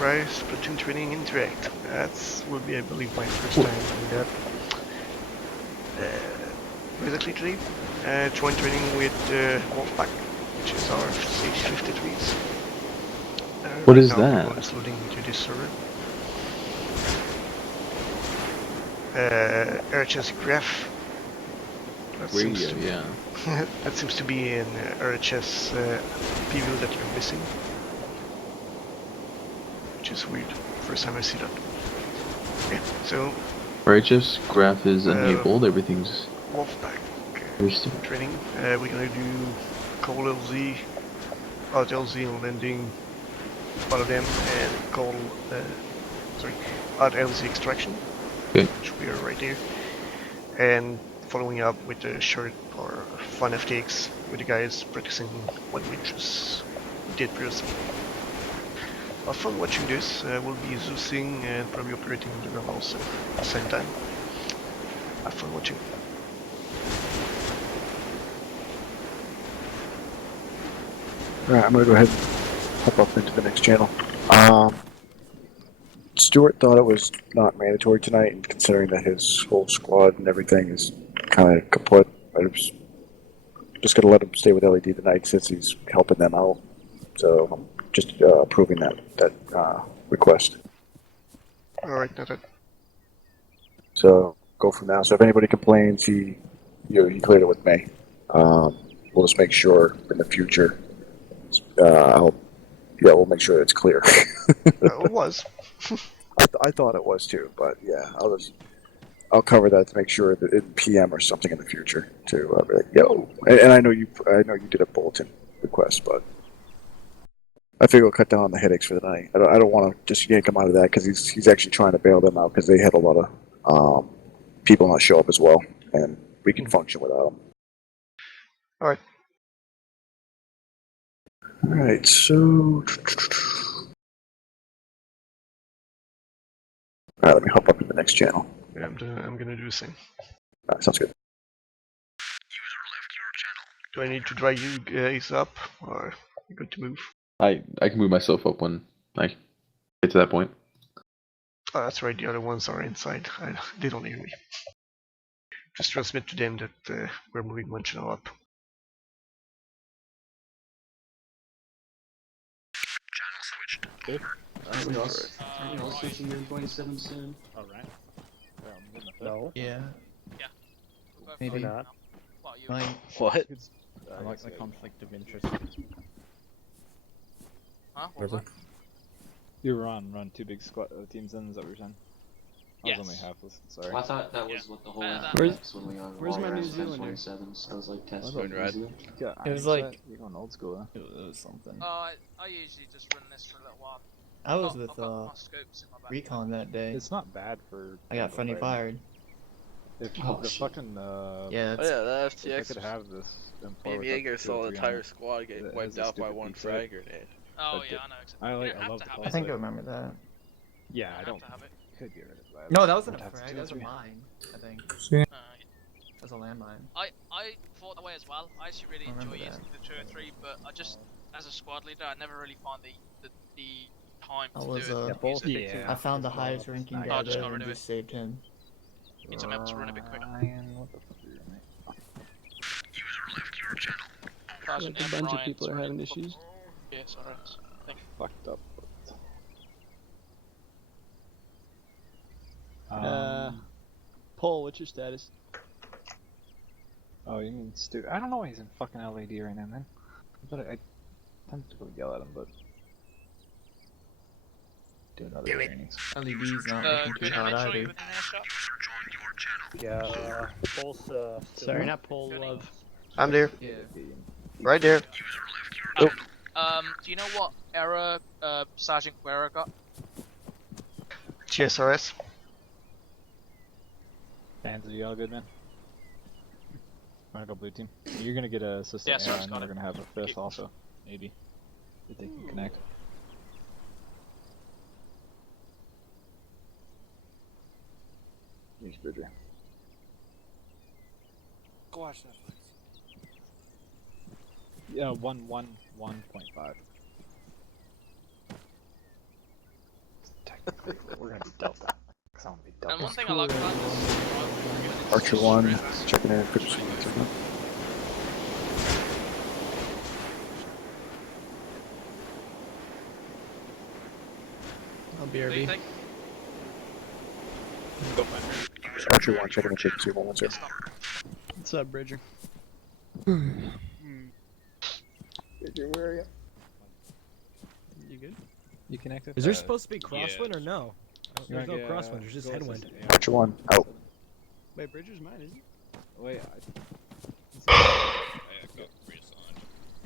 surprise, Platoon training interact. That will be, I believe, my first time doing that. Basically today, joint training with Wolfpack, which is our CH53s. What right is now that? We're loading into this server. RHS graph. That seems to, yeah. that seems to be an RHS preview that you're missing, which is weird. First time I see that. Yeah, so RHS graph is enabled, everything's Wolfpack training. We're gonna do call LZ, out LZ and landing, one of them, and call out LZ extraction, which we are right here, and following up with a short or fun FTX with the guys practicing what we just did previously. Have fun watching this. We'll be Zeusing and probably operating the realm also at the same time. Have fun watching. Alright, I'm gonna go ahead and hop up into the next channel. Stuart thought it was not mandatory tonight, and considering that his whole squad and everything is kind of kaput, I'm just gonna let him stay with LED tonight since he's helping them out. So I'm just approving that request. Alright, noted. So go from now. So if anybody complains, he cleared it with me. We'll just make sure in the future. We'll make sure it's clear. It was. I thought it was too, but yeah, I'll cover that to make sure that in PM or something in the future to be like, yo. And I know you did a bulletin request, but I figure we'll cut down on the headaches for the night. I don't want to just yank him out of that because he's actually trying to bail them out because they had a lot of people not show up as well, and we can function without them. All right. All right, so. Alright, let me hop up to the next channel. Yeah, I'm gonna do the same. Alright, sounds good. User left your channel. Do I need to drag you guys up, or you good to move? I can move myself up when I get to that point. Oh, that's right, the other ones are inside. They don't hear me. Just transmit to them that we're moving one channel up. Channel switched. Okay. Aren't we all switching to 27 soon? Alright. No. Yeah. Yeah. Maybe not. Well, you Like, What? I like the conflict of interest. Huh? What was that? You run two big squad teams in, is that what you're saying? I was only half listening, sorry. I thought that was what the whole Yeah. aspect was when we got where's my New Zealander? Zealander? 27s. I was like test Going New Zealand. It was like- You're going old school, huh? It was something. I usually just run this for a little while. I was Oh, with I've got my scopes in my bag. Recon that day. It's not bad for... I got friendly fired. If Oh, the shit. fucking, Yeah, Oh that's, yeah, that if I could FTX. have this Me and Jaeger saw the entire squad get That wiped has a out by stupid one defect. frag grenade. Oh But yeah, I know. Exactly. I You like- don't I have love to the have I it. think I remember that. Yeah, I You don't... have to have it. Could get rid of that. No, that wasn't I'd a have to frag, do that was a three. mine, I think. Yeah. That was a landmine. I thought that way as well. I actually really I remember enjoy that. using the 2 and 3, but I just, as a squad leader, I never really find the time I to was, do it. Yeah, both. Use it. I found the highest ranking I guy just there got rid and of just saved him. Means I'm able to run a bit quicker. Ryan, what the fuck are you doing? User left your channel. Sergeant a M. bunch of Ryan's people are running having football. issues. Yes, alright. Thank you. Fucked up. Paul, what's your status? Oh, you mean Stu? I don't know why he's in fucking LAD right now, man. But I tend to go yell at him, but do another trainings. LED's not looking Good, too hot make sure either. you're within earshot. User joined your channel. Yeah, Paul's Sorry, not Paul, Love. I'm there. Yeah. Right there. User left your channel. Do you know what error Sergeant Guerra got? GSRS. Fans, are you all good, man? Wanna go blue team? You're gonna get a assistant Yeah, sir, Aaron, just and got we're it. gonna have a fifth also, maybe. If they can connect. Here's Bridger. Go watch that. Yeah, 1.5. We're gonna be dealt that. I'm gonna be dealt And one that. thing I like about this Archer 1, checking in, could see anything. I'll What do you BRB. think? Archer 1, checking in, could see 110. What's up, Bridger? Bridger, where are you? You good? You connected? Is there supposed to be crosswind or no? There's no Yeah, crosswind, there's just go headwind. assist- yeah. Archer 1, out. Wait, Bridger's mine, isn't it? Wait,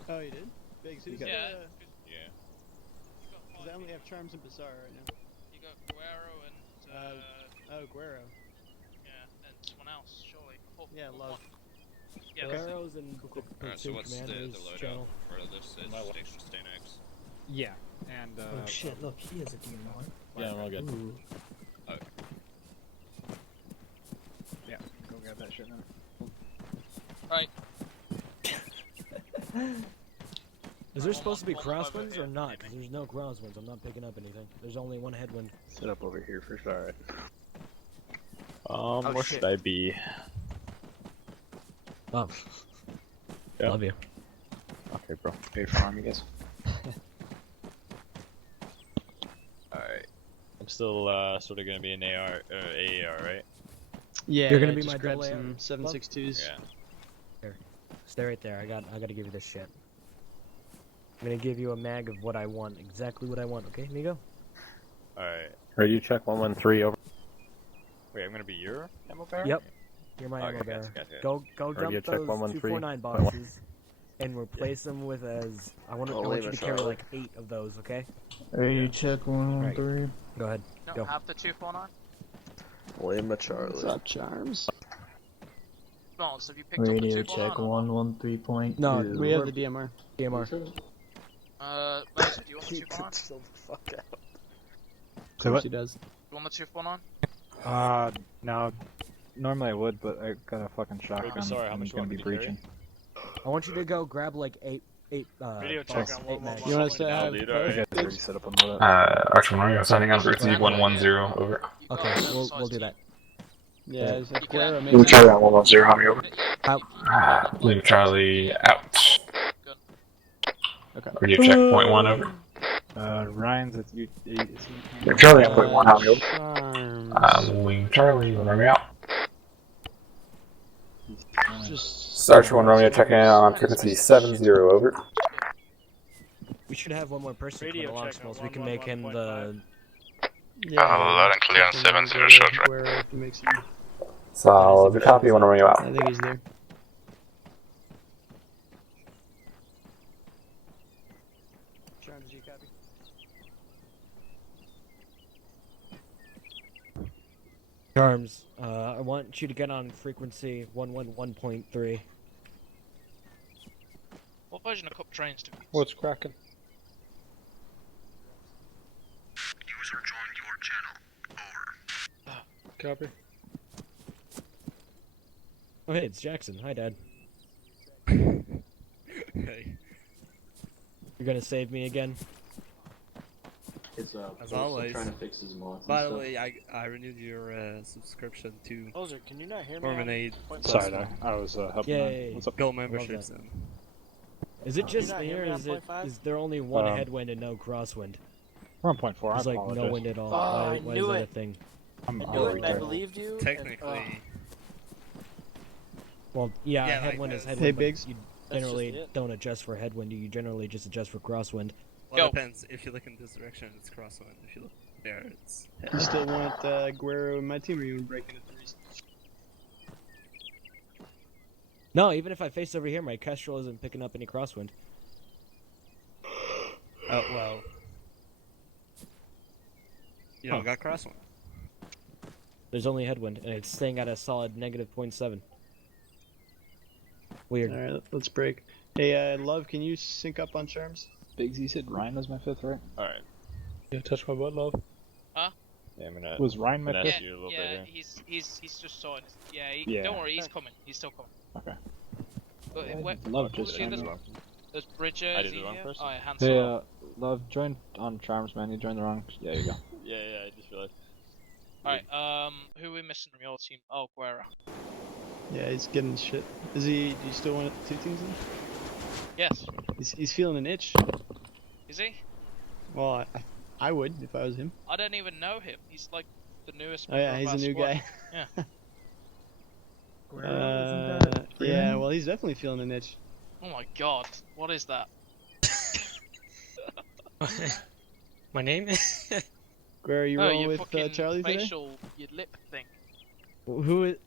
Oh, you did? Biggs, who's Yeah. Yeah. Because I only have Charms and Bazaar right now. You got Guerrero and Oh, Guero. yeah, and someone else, surely. Yeah, Love. Yeah, that's it. Arrows and Alright, so what's the Commander's loadout channel. for this? It's Station Stain X. Yeah, and Oh shit, look, he has a DMR. Yeah, I'm all good. Ooh. Yeah, go grab that shit now. Right. Is there supposed to be Hold on, crosswinds yeah, or not? Because there's no crosswinds, I'm not picking up anything. There's only one headwind. Set up over here first, alright. Oh, where shit. should I be? Oh. Yeah. Love you. Okay, bro. Pay for arm, you guys. Alright. I'm still sort of gonna be an AR, AAR, right? Yeah, You're gonna be just my grab double AR. some 7.62s. Yeah. Stay right there, I gotta give you this shit. I'm gonna give you a mag of what I want, exactly what I want, okay, Nigo? Alright. Radio check 113 over. Wait, I'm gonna be your ammo bearer? Yep. You're my Okay, ammo gotcha, bearer. gotcha. Go Radio dump check those 113. 249 boxes and replace them with as I want I'll you to leave it, carry Charlie. like 8 of those, okay? Radio check 113. Go ahead. Don't Go. have the 249? Lima Charlie. What's up, Charms? No, so have you picked up the 249? 113. No, We have the DMR. DMR. Mason, do you want the He 249? could still the fuck out. Of course he does. Do you want the 249? No. Normally I would, but I got a fucking shotgun. sorry, how I'm much you gonna want be me to carry? breaching. I want you to go grab like 8 Video box, check on 8 mags. You want us to have lead, both? alright. Already set up on loadout. Archer 1, I'm signing on for Z110, over. You got Okay, a we'll size do team. that. Yeah, is that You Guero can- Lima makes Charlie on 110, how many over? Lima Charlie, out. Okay. Radio check point 1, over. Ryan's at you. Lima Charlie on point 1, how many over? Charms. Lima Charlie, Romeo out. Just Archer 1 Romeo checking in on frequency 70, over. We should have one more person Radio come along, check on so we can make him the... yeah. loud and clear on 70, short. Guero if he makes it. Solid copy, 1 Romeo out. I think he's there. Charms, do you copy? Charms, I want you to get on frequency 111.3. What version of Cup Trains do we use? What's cracking? User joined your channel. Over. Copy. Oh hey, it's Jackson. Hi, Dad. Hey, You're gonna save me again? it's As always. trying to fix his mods. By the way, I renewed your subscription to Ozer, can you not hear me? Terminate Sorry, I was helping. Yay. What's up? Gold memberships. And Is it just not me, hear or me on is it 0.5? is there only one Um, headwind and no crosswind? We're on point 4. I There's like apologize. no wind at all. Oh, I why knew is that a it. thing? I'm I I'm knew a it and I retard. believed you. technically, Well, yeah, Yeah, like headwind is this. headwind. Hey, but Biggs. You That's just generally it. don't adjust for headwind. You generally just adjust for crosswind. well, Yo. it depends. If you look in this direction, it's crosswind. If you look there, it's You still want Guero in my team, or you want to break into threes? No, even if I face over here, my Kestrel isn't picking up any crosswind. Oh well. You don't got crosswind. There's only headwind, and it's staying at a solid -0.7. Weird. All right, let's break. Hey, Love, can you sync up on Charms? Biggs, you said Ryan was my 5th, right? Alright. Yeah, touch my butt, love. Yeah, I'm gonna. Was Ryan my Finesse 5th? you a little bit Yeah, here. he's just sorting. Yeah, Yeah. don't worry, he's coming. He's still coming. Okay. But Yeah, where, Love who's just the joined others? as well. There's Bridger. I Is did he the wrong here? person. Oh, yeah, Han Hey, Solo. Love, join on Charms, man. You joined the wrong. Yeah, you go. Yeah, I just missing from your team? Oh, Guerra. Yeah, he's getting shit. Is he? Do you still want two teams in? Yes. He's feeling an itch. Is he? Well, I would if I was him. I don't even know him. He's like the newest Oh member yeah, of he's our a new squad. guy. Yeah. Yeah, well, he's definitely feeling an itch. Oh my god, what is that? My name? Where are you Oh, rolling your with fucking Charlie today? facial, your lip thing.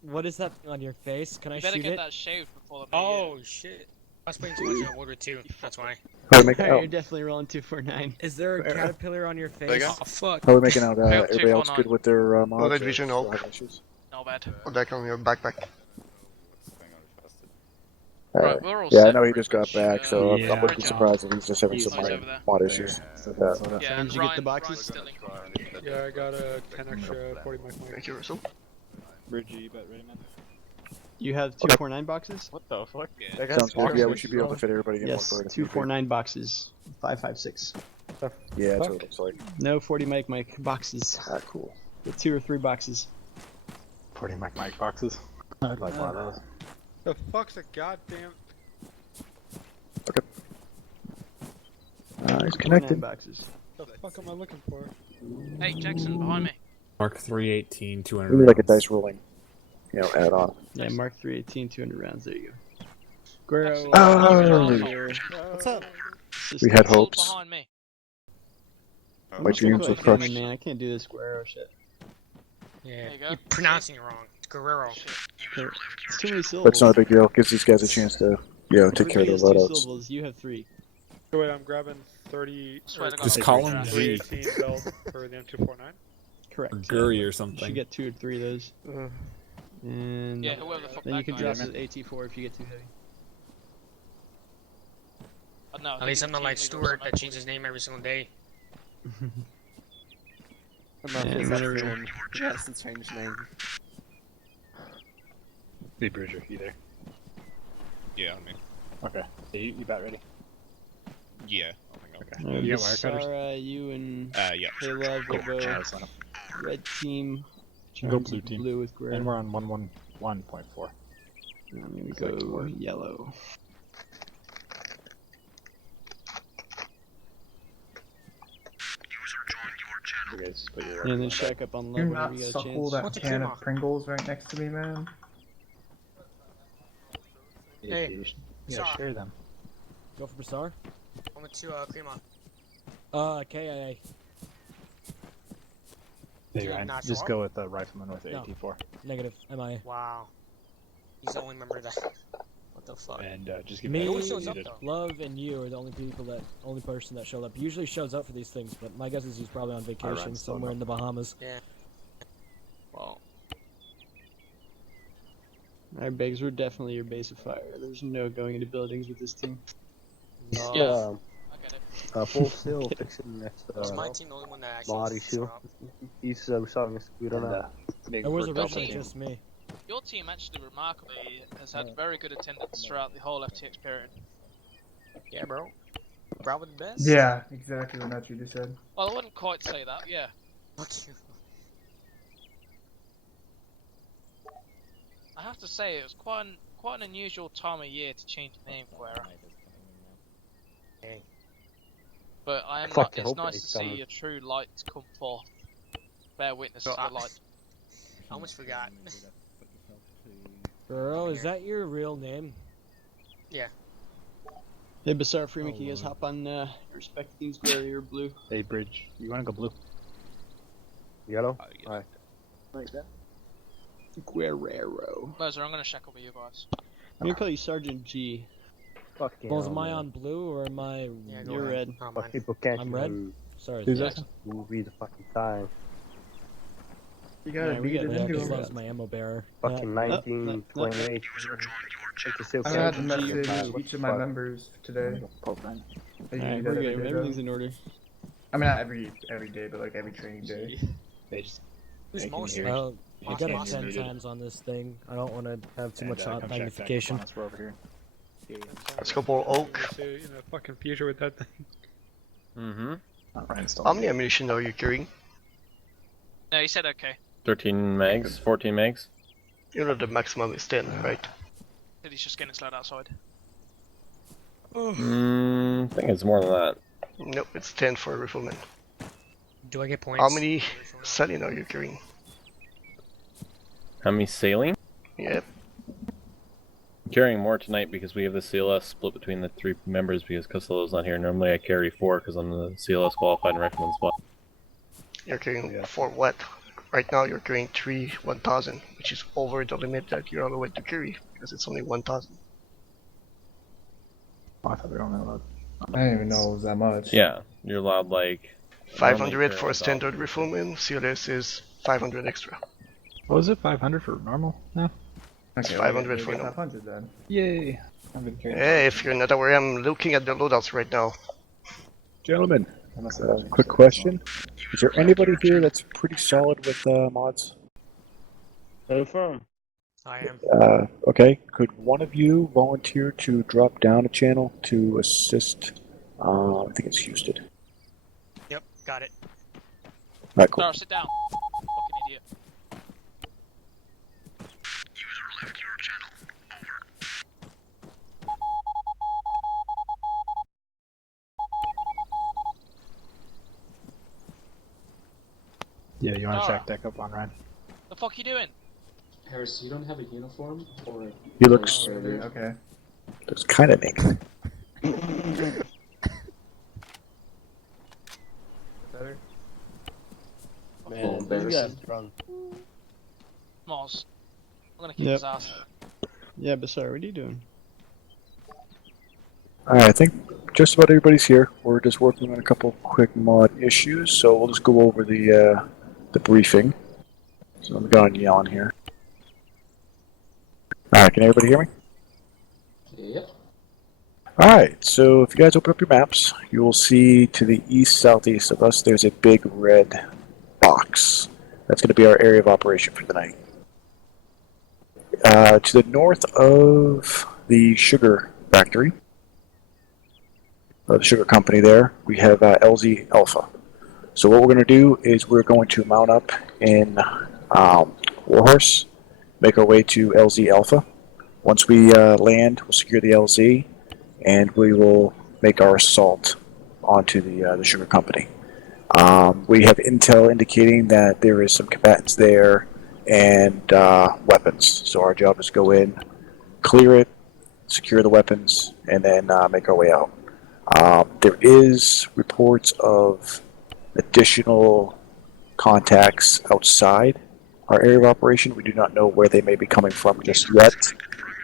What is that on your face? Can I You better shoot get it? that shaved before the new Oh year. shit. I was playing too much World War II, that's why. How are we making Alright, out? you're definitely rolling 249. Is there a Where- caterpillar on your face? Oh fuck. How are we making out? Failed Everybody else 249. good with their No, mods? that or vision still Hulk. having issues? Not bad. Put that on your backpack. Right, we're all Yeah, I set know he pretty just got much. back, so I wouldn't be Bridget. surprised if he's just having He's some over minor there. mod issues. Like that. Yeah, and Did you get the Ryan's boxes? still in. Yeah, I got a 10 extra 40 mic. Thank you, Russell. Bridgie, you bet ready, man? You have 249 boxes? What the fuck? Sounds good. Yeah, we should be able to fit everybody in Yes, one bird. 249 boxes. 556. Yeah, that's what it looks like. No 40 mic boxes. Ah, cool. With 2 or 3 boxes. 40 mic boxes. I'd like one of those. The fuck's a goddamn. He's 49 connected. boxes. The fuck am I looking for? Hey, Jackson, behind me. Mark 318, 200. Really like a dice rolling, add on. Yeah, Mark 318, 200 rounds. There you go. Guerrero. Oh. What's up? We had Hold hopes. behind me. My dreams were Man, crushed. man, I can't do this Guerrero shit. Yeah, There you go. you're pronouncing it wrong. It's Guerrero. It's too many syllables. But it's not a big deal. Gives these guys a chance to, take care of Everybody their has 2 loadouts. syllables. You have 3. So wait, I'm grabbing 30. Swear to God, Just I'm call pretty him sure. G. 318 belt for the M249. Correct. Or Guri or You something. should get 2 or 3 of those. And Yeah, whoever the fuck then that you can guy drop is. it AT4 if you get too heavy. No, I At think least he's I'm not like team leader or Stuart something. that changes his name every single day. And whenever- Yes, it's changed name. Hey, Bridger, you there? Yeah, on me. Okay. Hey, you bet ready? Yeah. Okay. You got wire cutters? Sarah, you and Yeah. Hey Love will go Yeah, let's line up. red team. Go Charms blue with team. Blue with Guerrero. And we're on 111.4. And I'm gonna go yellow. You guys put your And then shack up on love You're whenever not you get a suckle chance. that can of Pringles right next to me, man. Hey, You gotta sorry. share them. Go for Bassar? I went to Cremont. KIA. Hey, Ryan, not just show go with the rifleman with the No. AT4. Negative. MIA. Wow. He's the only member that. What the fuck? And just give Me, that always shows up, needed. though. Love, and you are the only person that showed up. He usually shows up for these things, but my guess is he's probably on vacation Ryan's still somewhere in the Bahamas. Yeah. Well, Alright, Beggs, we're definitely your base of fire. There's no going into buildings with this team. No, Yeah. I get it. Full Sail fixing this. is my team the only one that actually Body showed shield. up? He's starting to scoot on that. It was originally just me. Your team actually remarkably has had very good attendance throughout the whole FTX period. Yeah, bro. Probably the best. Yeah, exactly what you just said. Well, I wouldn't quite say that, yeah. Fuck you. I have to say, it was quite an unusual time of year to change the name for Era. Hey. But Fuck, I it's hope nice it's to see coming. your true light come forth. Bear witness to the light. I almost forgot. Burrow, is that your real name? Yeah. Hey, Bassar Freeman, can you guys hop on your respective teams, Guerrero or Blue? Hey, Bridge, you wanna go blue? Yellow? Yeah. Alright. Like that? Guerrero. Moser, I'm gonna check up with you guys. I'm gonna call you Sergeant G. Fuck yeah. Well, am I on blue or am I? Yeah, go You're ahead. red. Oh, Fuck mine. people can't I'm you red? know, Sorry. Who's yeah. that? will be the fucking time. You gotta Yeah, we beat got it that. Yeah, into because him. that was my ammo bearer. Fucking no, 1928. I had to message Fuck. each of my members today. I Alright, usually do we're that good. every day, Everything's though. in order. I mean, not every day, but like every training day. They just Who's making most? here. Well, I got it Awesome. 10 Muted. times on this thing. I don't want to have too much come check that. magnification. We're over here. Let's go for Oak. In a fucking future with that thing. Mm-hmm. Not Ryan's still. How many ammunition are you carrying? No, he said okay. 13 megs, 14 megs. You know the maximum is 10, right? That he's just getting slowed outside. I think it's more than that. Nope, it's 10 for refillment. Do I get points? How many saline are you carrying? How many saline? Yep. I'm carrying more tonight because we have the CLS split between the 3 members because Costello's not here. Normally I carry 4 because I'm the CLS qualified and recommend spot. You're carrying 4 what? Right now you're carrying 3 1000, which is over the limit that you're allowed to carry because it's only 1000. Oh, I thought we were only allowed. I didn't even know it was that much. Yeah, you're allowed like 500 for standard refillment, CLS is 500 extra. What was it? 500 for normal now? It's Okay, 500 for now. 500 then. Yay! I've been carrying. Hey, if you're not aware, I'm looking at the loadouts right now. Gentlemen, I must have changed quick that. question. Is there anybody here that's pretty solid with mods? Confirm. I am. Okay, could one of you volunteer to drop down a channel to assist? I think it's Houston. Yep, got it. Alright, cool. Dara, sit down. Fucking idiot. User left your channel. Over. Yeah, you want to Dara. check deck up on Ryan? The fuck you doing? Harris, you don't have a uniform? Or He looks Okay. kind of naked. Better? Man, these guys run. Moz. I'm gonna kick Yep. his ass. Yeah, Basar, what are you doing? Alright, I think just about everybody's here. We're just working on a couple quick mod issues, so we'll just go over the briefing. So I'm going yelling here. Alright, can everybody hear me? Yep. Alright, so if you guys open up your maps, you will see to the east-southeast of us, there's a big red box. That's going to be our area of operation for the night. To the north of the sugar factory, the sugar company there, we have LZ Alpha. So what we're going to do is we're going to mount up in Warhorse, make our way to LZ Alpha. Once we land, we'll secure the LZ, and we will make our assault onto the sugar company. We have intel indicating that there is some combatants there and weapons. So our job is to go in, clear it, secure the weapons, and then make our way out. There is reports of additional contacts outside our area of operation. We do not know where they may be coming from just yet,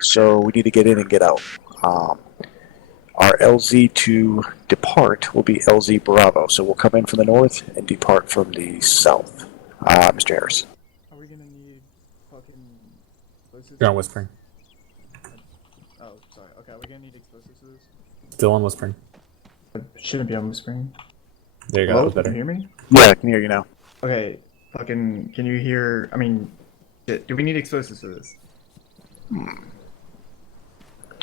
so we need to get in and get out. Our LZ to depart will be LZ Bravo, so we'll come in from the north and depart from the south. Mr. Harris. Are we gonna need fucking explosives? You're on whispering. Oh, sorry. Okay, are we gonna need explosives for this? Still on whispering. It shouldn't be on whispering. There you go. Hello? That was better. Can you hear me? Yeah, I can hear you now. Okay. Fucking, can you hear? I mean, shit, do we need explosives for this? Do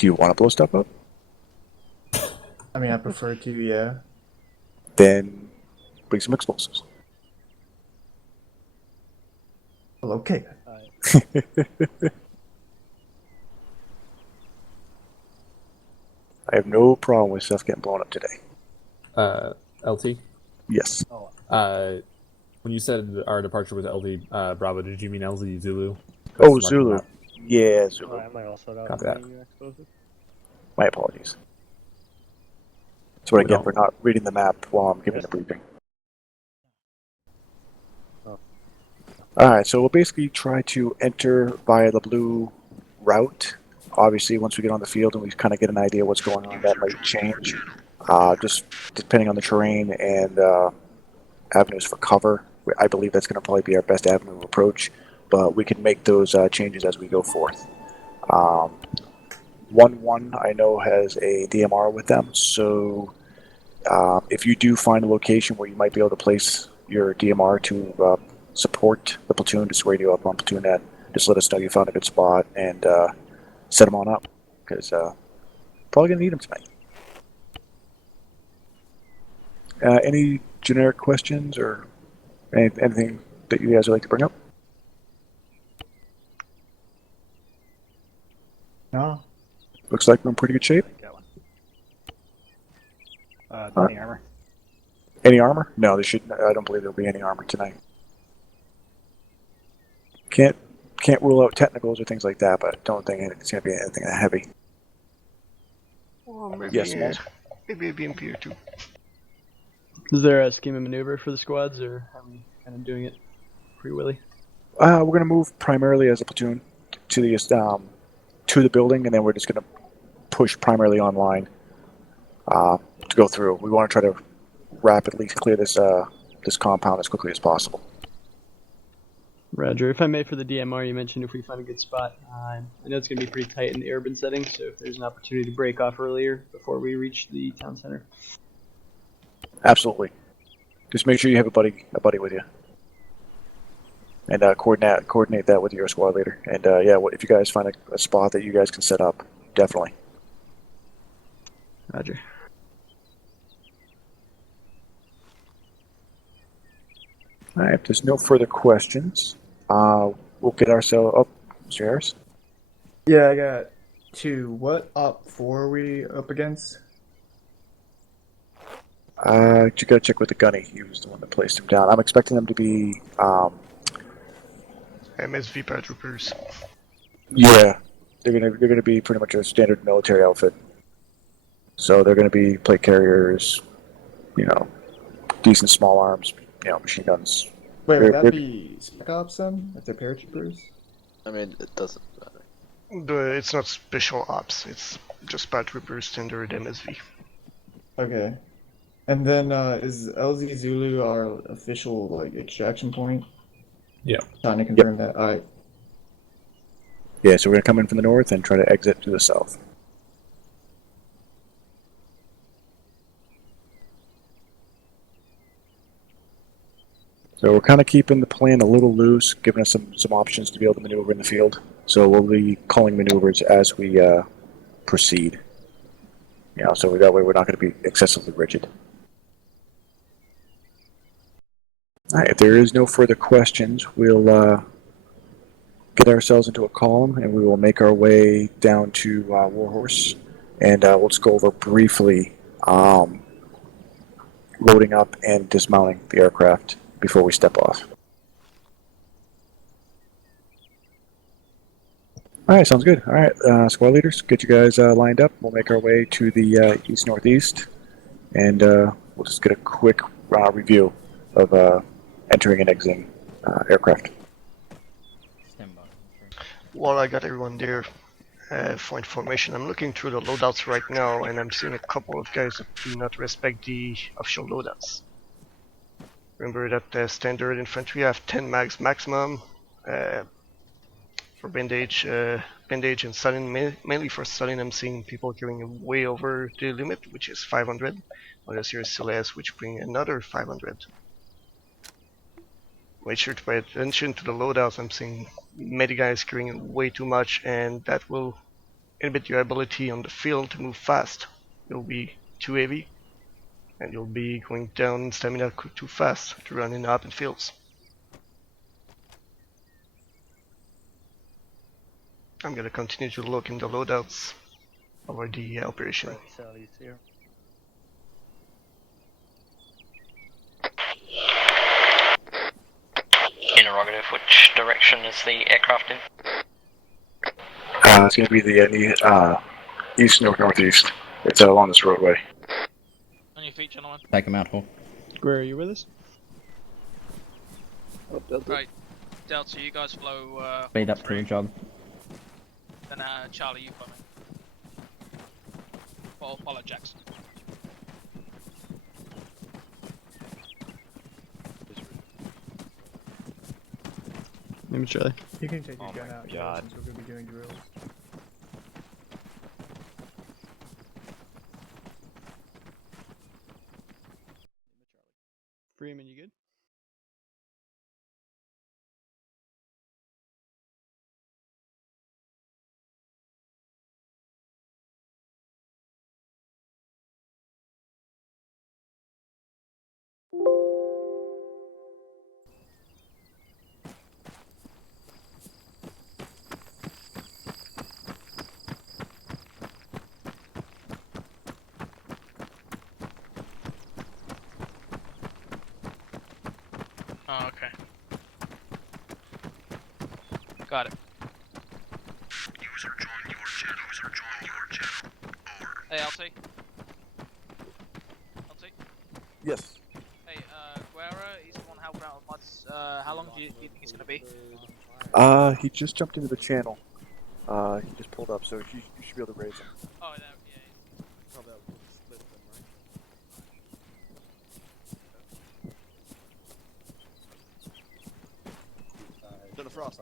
you want to blow stuff up? I mean, I prefer to, yeah. Then bring some explosives. Well, okay. I have no problem with stuff getting blown up today. LT? Yes. When you said our departure was LD Bravo, did you mean LZ Zulu? Oh, That's the Zulu. mark Yeah, Zulu. I might also got Copy that. explosive. My apologies. That's what I We get don't- for not reading the map while I'm giving the briefing. Oh. Alright, so we'll basically try to enter via the blue route. Obviously, once we get on the field and we kind of get an idea what's going on, that might change. Just depending on the terrain and avenues for cover. I believe that's going to probably be our best avenue of approach, but we can make those changes as we go forth. 1-1 I know has a DMR with them, so if you do find a location where you might be able to place your DMR to support the platoon, just radio up on platoon net, just let us know you found a good spot and set them on up, because probably going to need them tonight. Any generic questions or anything that you guys would like to bring up? No. Looks like we're in pretty good shape. Got one. Alright. Any armor? Any armor? No, there should. I don't believe there'll be any armor tonight. Can't rule out technicals or things like that, but don't think it's gonna be anything that heavy. Well, maybe, Yes, Mo? maybe a BMP or two. Is there a scheme of maneuver for the squads, or are we kind of doing it free willy? We're gonna move primarily as a platoon to the building, and then we're just gonna push primarily online to go through. We want to try to rapidly clear this compound as quickly as possible. Roger. If I may, for the DMR, you mentioned if we find a good spot. I know it's going to be pretty tight in the urban setting, so if there's an opportunity to break off earlier before we reach the town center. Absolutely. Just make sure you have a buddy with you, and coordinate that with your squad leader. And if you guys find a spot that you guys can set up, definitely. Roger. All right. If there's no further questions, we'll get ourselves up. Mr. Harris? Yeah, I got 2. What op 4 are we up against? You gotta check with the gunny. He was the one that placed him down. I'm expecting them to be. MSV paratroopers. Yeah, they're gonna be pretty much a standard military outfit. So they're gonna be plate carriers, decent small arms, machine guns. Wait, would that be Spec Ops then? If they're paratroopers? I mean, it doesn't matter. It's not special ops. It's just paratroopers, standard MSV. Okay. And then is LZ Zulu our official extraction point? Yeah. Trying to confirm that. All right. Yeah, so we're gonna come in from the north and try to exit to the south. So we're kind of keeping the plan a little loose, giving us some options to be able to maneuver in the field. So we'll be calling maneuvers as we proceed. So that way we're not going to be excessively rigid. All right, if there is no further questions, we'll get ourselves into a column and we will make our way down to Warhorse, and we'll just go over briefly loading up and dismounting the aircraft before we step off. All right, sounds good. All right, squad leaders, get you guys lined up. We'll make our way to the east-northeast, and we'll just get a quick review of entering and exiting aircraft. While I got everyone there, for information, I'm looking through the loadouts right now, and I'm seeing a couple of guys that do not respect the official loadouts. Remember that standard infantry have 10 mags maximum. For bandage and Stalin, mainly for Stalin, I'm seeing people carrying way over the limit, which is 500. Unless you're CLS, which bring another 500. Make sure to pay attention to the loadouts. I'm seeing many guys carrying way too much, and that will inhibit your ability on the field to move fast. You'll be too heavy, and you'll be going down in stamina too fast to run in open fields. I'm gonna continue to look in the loadouts over the operation. Interrogative, which direction is the aircraft in? It's going to be the east-northeast. It's along this roadway. On your feet, gentlemen. Take him out, Hall. Where are you with us? Right, Delta, you guys flow. Speed up crew job. Then Charlie, you follow me. Or follow Jackson. Name is Charlie. You can take your gun out. God. Since we're going to be doing drills. Freeman, you good? Oh, okay. Got it. User joined your channel. User joined your channel. Over. Hey, LT. LT. Yes. Hey, Guerra, he's the one helping out with mods. How long do you think it's gonna be? He just jumped into the channel. He just pulled up, so you should be able to raise him. Oh, yeah. Oh, that would split them, right? Donna Frost.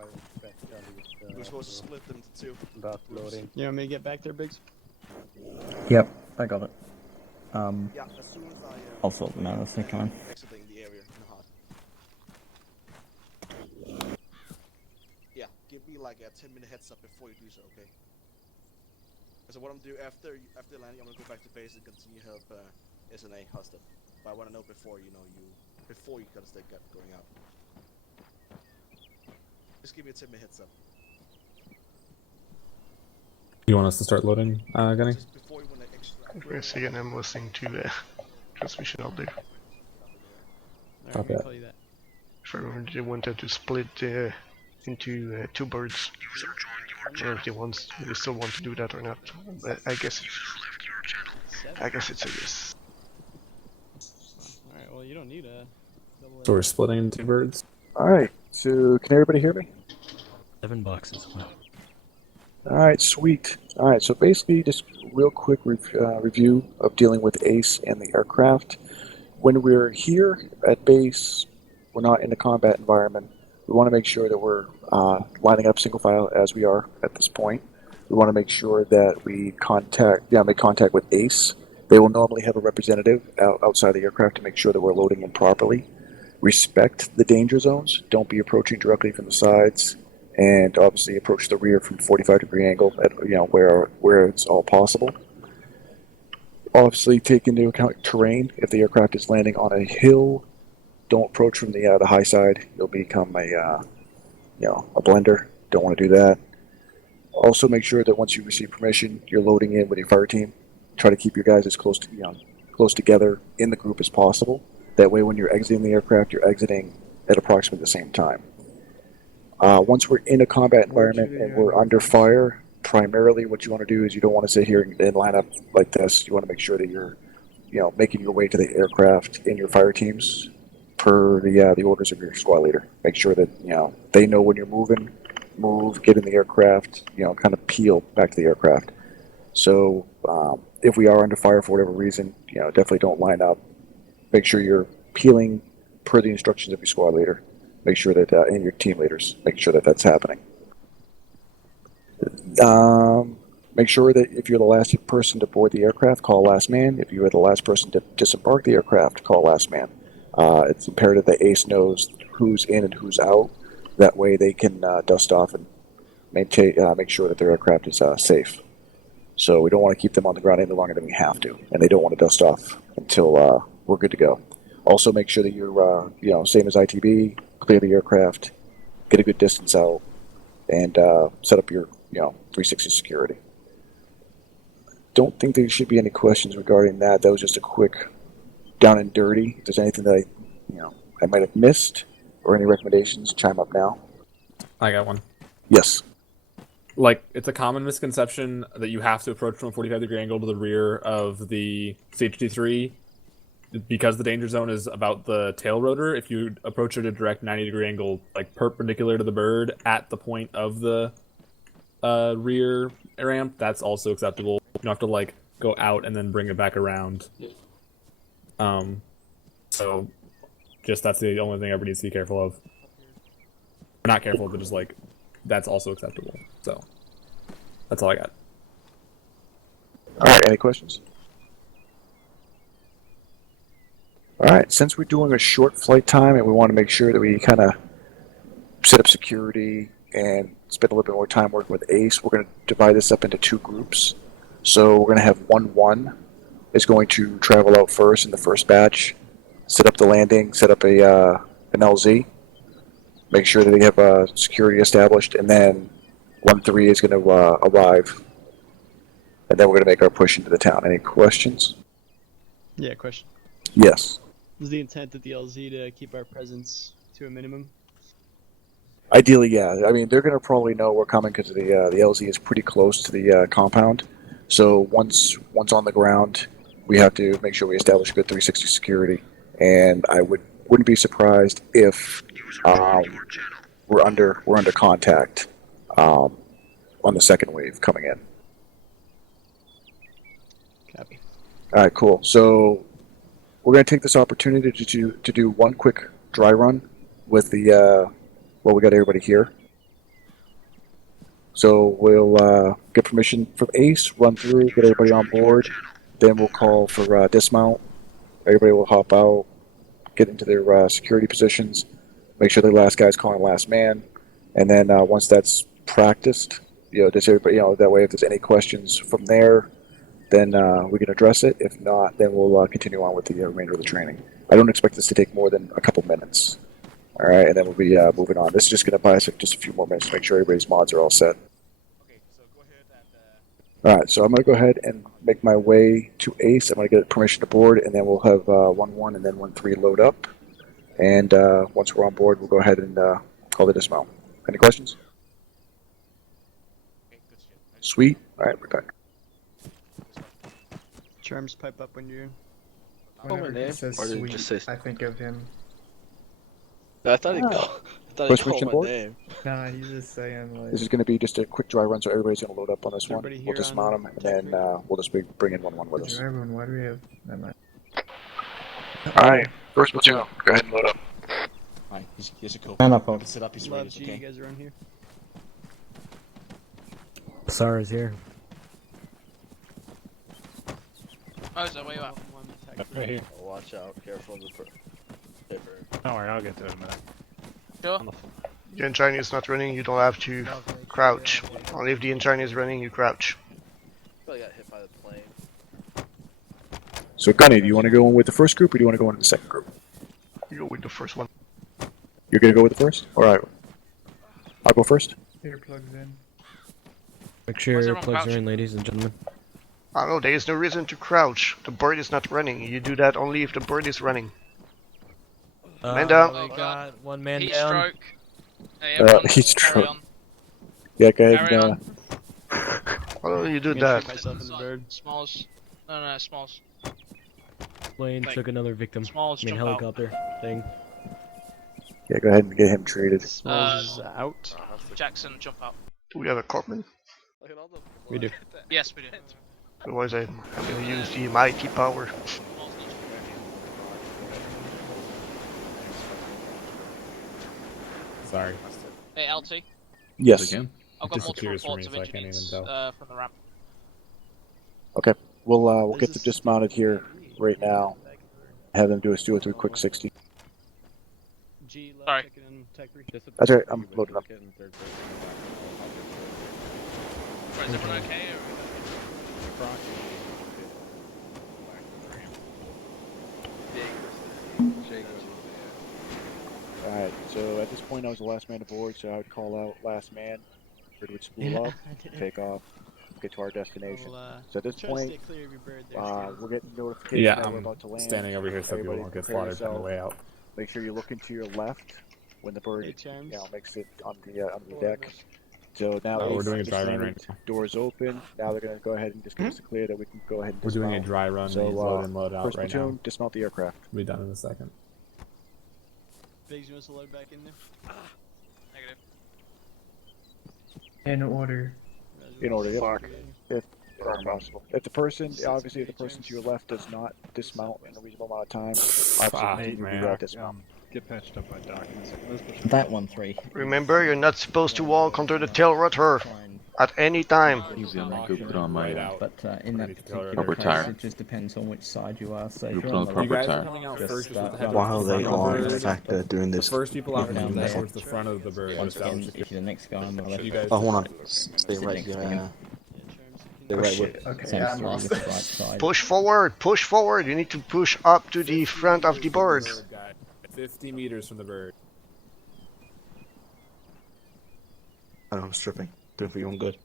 We're supposed to split them to two. About loading. You want me to get back there, Biggs? Yep, I got it. Yeah, as soon as I'll sort them out as they come in. exiting the area in the hot. Yeah, give me like a 10-minute heads up before you do so, okay? So what I'm gonna do after landing, I'm gonna go back to base and continue help SNA hot stuff. But I wanna know before before you gotta start going out. Just give me a 10-minute heads up. You want us to start loading, Gunny? Just before you wanna extract. Wait a second, I'm listening to transmission up there. Alright, I'm gonna call you that. If I wanted to split into two birds, or if they still want to do that or not. I guess it's a yes. Alright, well, you don't need a double. So we're splitting into 2 birds? Alright, so can everybody hear me? 7 boxes. Wow. Alright, sweet. Alright, so basically just real quick review of dealing with ACE and the aircraft. When we're here at base, we're not in a combat environment. We want to make sure that we're lining up single file as we are at this point. We want to make sure that we make contact with ACE. They will normally have a representative outside the aircraft to make sure that we're loading in properly. Respect the danger zones. Don't be approaching directly from the sides, and obviously approach the rear from 45-degree angle at where it's all possible. Obviously, take into account terrain. If the aircraft is landing on a hill, don't approach from the high side. You'll become a blender. Don't want to do that. Also, make sure that once you receive permission, you're loading in with your fire team. Try to keep your guys as close together in the group as possible. That way, when you're exiting the aircraft, you're exiting at approximately the same time. Once we're in a combat environment and we're under fire, primarily what you want to do is you don't want to sit here and line up like this. You want to make sure that you're, making your way to the aircraft in your fire teams per the orders of your squad leader. Make sure that they know when you're moving, get in the aircraft, kind of peel back to the aircraft. So if we are under fire for whatever reason, definitely don't line up. Make sure you're peeling per the instructions of your squad leader. Make sure that, and your team leaders, make sure that that's happening. Make sure that if you're the last person to board the aircraft, call last man. If you are the last person to disembark the aircraft, call last man. It's imperative that ACE knows who's in and who's out. That way they can dust off and make sure that their aircraft is safe. So we don't want to keep them on the ground any longer than we have to, and they don't want to dust off until we're good to go. Also, make sure that you're, same as ITB, clear the aircraft, get a good distance out, and set up your, 360 security. Don't think there should be any questions regarding that. That was just a quick down and dirty. If there's anything that I might have missed, or any recommendations, chime up now. I got one. Yes. Like, it's a common misconception that you have to approach from a 45-degree angle to the rear of the CHD-3 because the danger zone is about the tail rotor. If you approach at a direct 90-degree angle, like perpendicular to the bird at the point of the rear ramp, that's also acceptable. You don't have to like go out and then bring it back around. So just that's the only thing everybody needs to be careful of. Or not careful, but just like that's also acceptable. So that's all I got. All right, any questions? All right, since we're doing a short flight time and we want to make sure that we kind of set up security and spend a little bit more time working with ACE, we're going to divide this up into 2 groups. So we're going to have 1-1 is going to travel out first in the first batch, set up the landing, set up an LZ, make sure that they have security established, and then 1-3 is going to arrive, and then we're going to make our push into the town. Any questions? Yeah, question. Yes. Is the intent of the LZ to keep our presence to a minimum. Ideally, yeah. I mean, they're going to probably know we're coming because the LZ is pretty close to the compound. So once on the ground, we have to make sure we establish good 360 security. And I wouldn't be surprised if we're under contact on the second wave coming in. Copy. All right, cool. So we're going to take this opportunity to do one quick dry run with the well, we got everybody here. So we'll get permission from Ace, run through, get everybody on board. Then we'll call for dismount. Everybody will hop out, get into their security positions, make sure the last guy's calling last man, and then once that's practiced, does everybody, that way if there's any questions from there, then we can address it. If not, then we'll continue on with the remainder of the training. I don't expect this to take more than a couple minutes. All right, and then we'll be moving on. This is just going to buy us just a few more minutes to make sure everybody's mods are all set. All right, so I'm going to go ahead and make my way to Ace. I'm going to get permission to board, and then we'll have 1-1 and then 1-3 load up. And once we're on board, we'll go ahead and call the dismount. Any questions? Sweet. All right, we're back. Charms, pipe up when you're in. Whenever he says sweet, I think of him. I thought he called my name. Nah, he's just saying like. This is going to be just a quick dry run, so everybody's going to load up on this one. Everybody We'll here dismount them, and then we'll just bring in 1-1 with us. Everyone, why do we have? Never mind. All right, first platoon, go ahead and load up. Alright, here's your Man co-pilot. up, Sit up, he's Love ready, G, okay? you guys are on here. Sara's here. Oh, is that where you at? Right here. Oh, watch out, careful of the paper. Don't worry, I'll get to it in a minute. Sure. The engine is not running, you don't have to crouch. Only if the engine is running, you crouch. Probably got hit by the plane. So, Gunny, do you want to go in with the first group, or do you want to go into the second group? You go with the first one. You're going to go with the first? All right. I'll go first. Earplugs in. Make sure your plugs are in, ladies and gentlemen. I don't know, there is no reason to crouch. The bird is not running. You do that only if the bird is running. Man down. We got one man Heat down. stroke. Hey, everyone, Heat carry stroke. on. Yeah, go ahead Carry and, on. Why don't you do I'm gonna that? shoot myself in the bird. Smalls. No, Smalls. Plane Like, took another victim. Smalls, I mean, jump out. helicopter thing. Yeah, go ahead and get him treated. Smalls is out. Jackson, jump out. Do we have a Corpman? We do. Yes, we do. Otherwise, I'm going to use the mighty power. Sorry. Hey, LT. Yes. Again? I've got multiple Disappears from reports me, of so I can't even injuries tell. from the ramp. Okay. We'll get them dismounted here right now. Have them do a 3 60. G, left, Sorry. check it in, tech 3. That's all right. I'm loading up. Is everyone okay? Alright, so at this point I was the last man aboard, so I would call out last man. Bird would spool up, take off, get to our destination. So at this point, we're getting notification Yeah, that we're I'm about to land. standing over here so people Everybody won't get prepare slaughtered on the yourself. way out. Make sure you look into your left when the bird makes it on the deck. So now We're Ace doing a just dry run landed, right now. Doors open. Now they're going to go ahead and just give us a clear that we can go ahead and We're doing a dismount. dry run. So load in, load out first right platoon, now. dismount the aircraft. We'll be done in a second. Biggs, you want us to load back in there? Negative. In order. In order, if possible. If the person, obviously, if the person to your left does not dismount in a reasonable amount of time, obviously you man. will dismount. Get patched up by Doc in a second. That 1-3. Remember, you're not supposed to walk under the tail rudder at any time. Easy, I'm gonna go put on my But in that particular Proper case, tire. it just depends on which side you are. So if Group you're on on the the proper left, tire. Coming out just first start with the head running of the in front front of of the the bird. bird. doing The first people out Down to there. towards the front of the bird. Once again, Establish if you're the next guy on the left, You guys Oh, hold on. sit Stay right next to here. him. Stay right with. Okay, Same I'm story lost. with the right side. Push forward, push forward. You need to push up to the front of the bird. 50 meters from the bird. I don't know, I'm stripping. Doing for you, I'm good.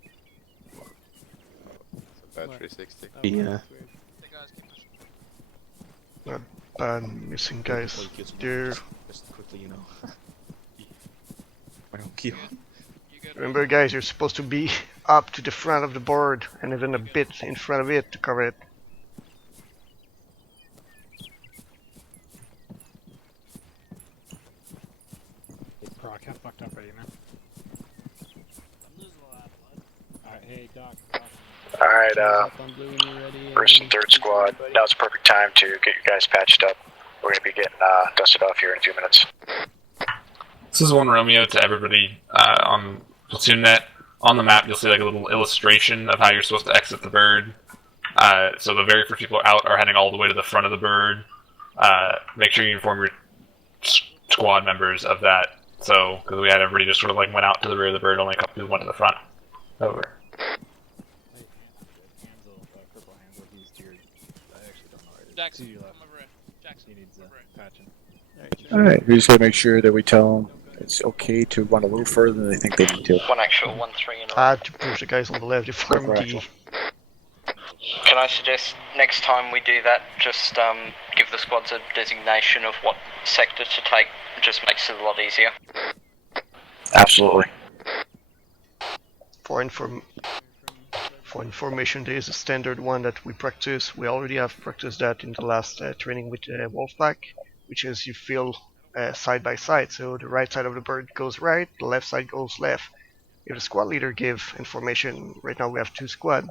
Bad 360. Yeah. Missing guys. There. just quickly, you know. My own kill. Remember, guys, you're supposed to be up to the front of the board and even a bit in front of it to cover it. Brock, how fucked up are you, man? Alright, hey, Doc. Alright, first and third squad, now's the perfect time to get you guys patched up. We're going to be getting dusted off here in a few minutes. This is 1Romeo to everybody on PlatoonNet. On the map, you'll see like a little illustration of how you're supposed to exit the bird. So the very first people out are heading all the way to the front of the bird. Make sure you inform your squad members of that. So, because we had everybody just sort of like went out to the rear of the bird, only a couple people went to the front. Over. Jackson, come over here. Jackson, he needs patching. Alright, we just gotta make sure that we tell them it's okay to run a little further than they think they need to. One actual, 1-3 in a row. To push the guys on the left, you form D. Can I suggest next time we do that, just give the squads a designation of what sector to take? It just makes it a lot easier. Absolutely. For information, there is a standard one that we practice. We already have practiced that in the last training with Wolfpack, which is you fill side by side. So the right side of the bird goes right, the left side goes left. If the squad leader give information, right now we have 2 squad,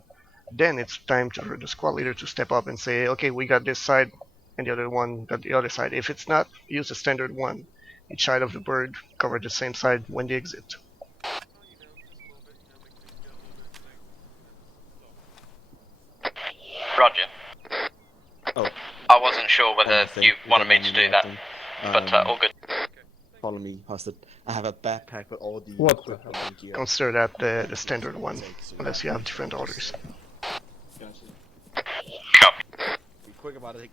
then it's time for the squad leader to step up and say, okay, we got this side and the other one got the other side. If it's not, use the standard one. Each side of the bird cover the same side when they exit. Roger. Oh. I wasn't sure whether you wanted me to do that, but all good. Follow me, Husted. I have a backpack with all the What the equipment and gear. Consider that the standard one, unless you have different orders. Be quick about it.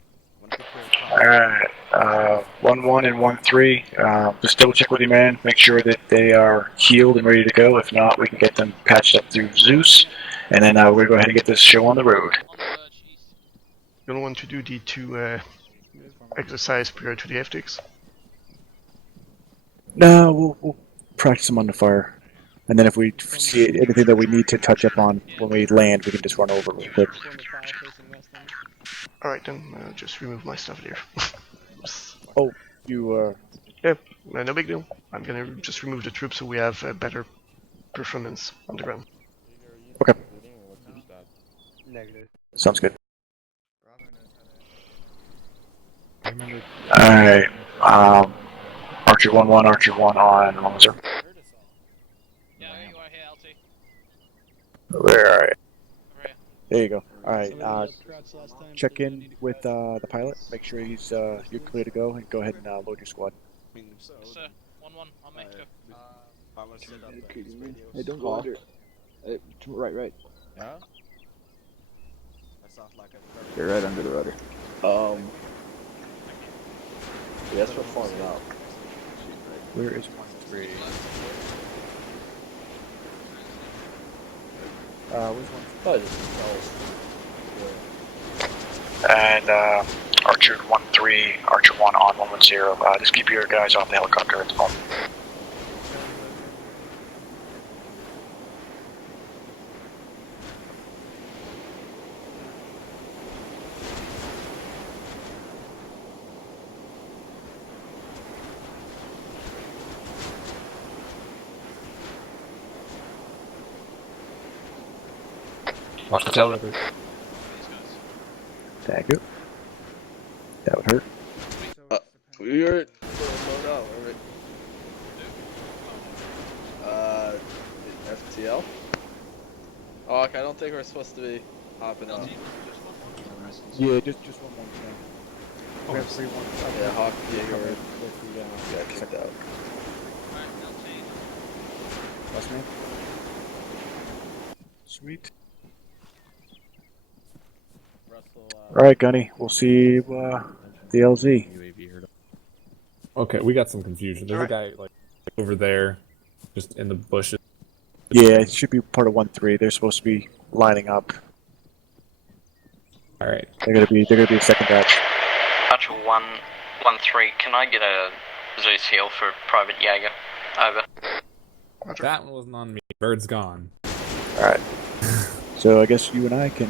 Alright, 1-1 and 1-3, just double check with your man, make sure that they are healed and ready to go. If not, we can get them patched up through Zeus, and then we're going to go ahead and get this show on the road. You don't want to do the 2 exercise prior to the FTX? No, we'll practice them on the fire. And then if we see anything that we need to touch up on when we land, we can just run over real quick. Alright then, just remove my stuff there. Oh, you Yep, no big deal. I'm gonna just remove the troops so we have a better performance on the ground. Okay. Negative. Sounds good. Alright, Archer 1-1, Archer 1 on Monzer. Where are you? There you go. Alright, check in with the pilot, make sure he's you're clear to go, and go ahead and load your squad. Yes, sir. 1-1, I'll make go. Hey, don't go under. Right. Yeah? That sounds like a You're right under the rudder. Yes, we're falling out. Where is 1-3? Where's 1-3? And Archer 1-3, Archer 1 on 110. Just keep your guys off the helicopter at the moment. Watch the tail ripper. Tag it. That would hurt. We are load out, alright. FTL? Oh, okay, I don't think we're supposed to be hopping up. Yeah, just 1-1. We have 3-1. Yeah, Hawk, yeah, you're got kicked out. Last man. Sweet. Alright, Gunny, we'll see you the LZ. Okay, we got some confusion. There's a guy like over there, just in the bushes. Yeah, it should be part of 1-3. They're supposed to be lining up. All right. They're gonna be a second batch. Batch 1-1-3. Can I get a Zeus heal for Private Jaeger. Over. That one wasn't on me. Bird's gone. Alright. So I guess you and I can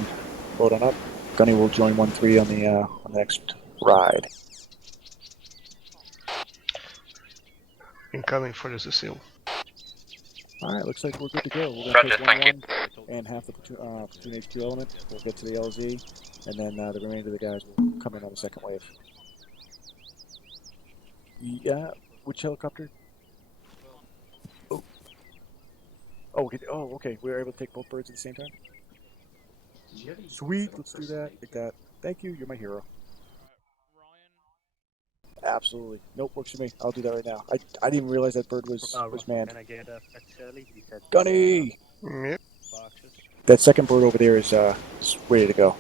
load on up. Gunny will join 1-3 on the next ride. Incoming for the Cecile. Alright, looks like we're good to go. We're going Roger, to take thank you. 1-1 and half the platoon HQ element. We'll get to the LZ, and then the remainder of the guys will come in on the second wave. Yeah, which helicopter? Oh. Oh, okay. We were able to take both birds at the same time? Sweet, let's do that. Like that. Thank you, you're my hero. Absolutely. Nope, works for me. I'll do that right now. I didn't even realize that bird was manned. Can I get a Shirley? He said, Gunny! Yep. boxes. That second bird over there is ready to go.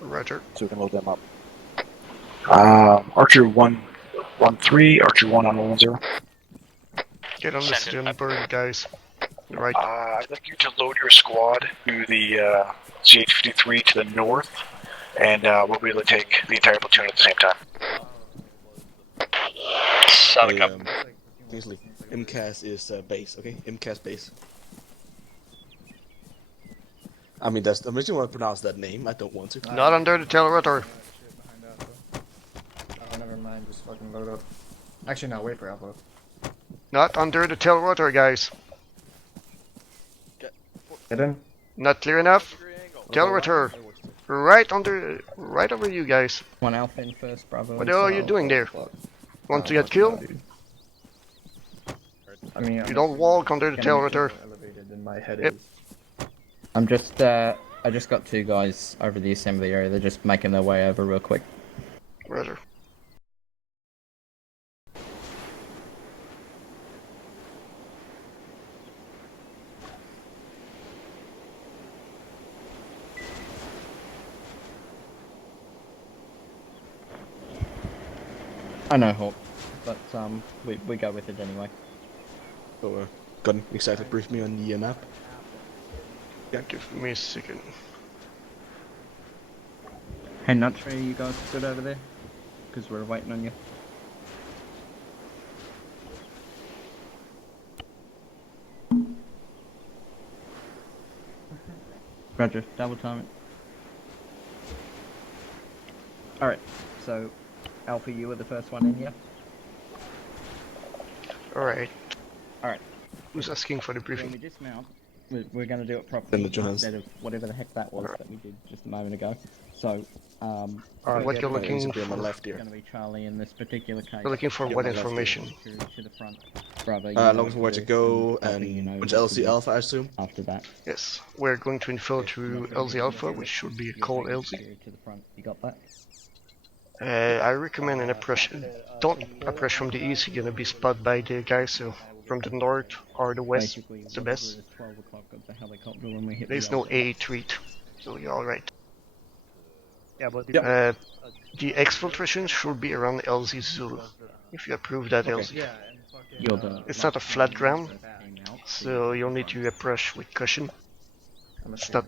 Roger. So we can load them up. Archer 1-3, Archer 1 on 1-0. Get on the Cecile bird, guys. Right. I'd like you to load your squad to the CH-53 to the north, and we'll be able to take the entire platoon at the same time. Kingsley, MCAS is base, okay? MCAS base. I mean, that's the reason why I pronounce that name. I don't want to. Not under the tail rotor. Oh, never mind. Just fucking load up. Actually, no. Wait for Alpha. Not under the tail rotor, guys. Get in. Not clear enough. Tail rotor. Right over you guys. One Alpha in first, Bravo. What the hell are you doing there? Want to get killed? I mean, You don't walk under the tail rotor. Elevated in my head Yep. is. I'm just, I just got two guys over the assembly area. They're just making their way over real quick. Roger. I know Hawk, but we go with it anyway. So, Gun, excited to brief me on the map. Yeah, give me a second. Hey, Nuttree, you guys good over there? Because we're waiting on you. Roger, double time it. Alright, so Alpha, you were the first one in here? Alright. Alright. Who's asking for the briefing? When we dismount, we're going to do it properly Johans. instead of whatever the heck that was that we did just a moment ago. So, what you're looking on my for? left here. It's going to be Charlie in this particular case. You're looking for what information? To the front. Bravo, Looking for where to go, and which LC Alpha, I assume? After that. Yes, we're going to infill through LZ Alpha, which should be a cold LZ. To the front. You got that? I recommend an approach. Don't approach from the east, you're gonna be spotted by the guys, so from the north or the west, it's the best. 12 o'clock of the helicopter when we hit There's no A treat, so you're alright. Yeah, but the exfiltration should be around LZ Zulu, if you approve that LZ. It's not a flat ground, so you'll need to approach with caution. It's not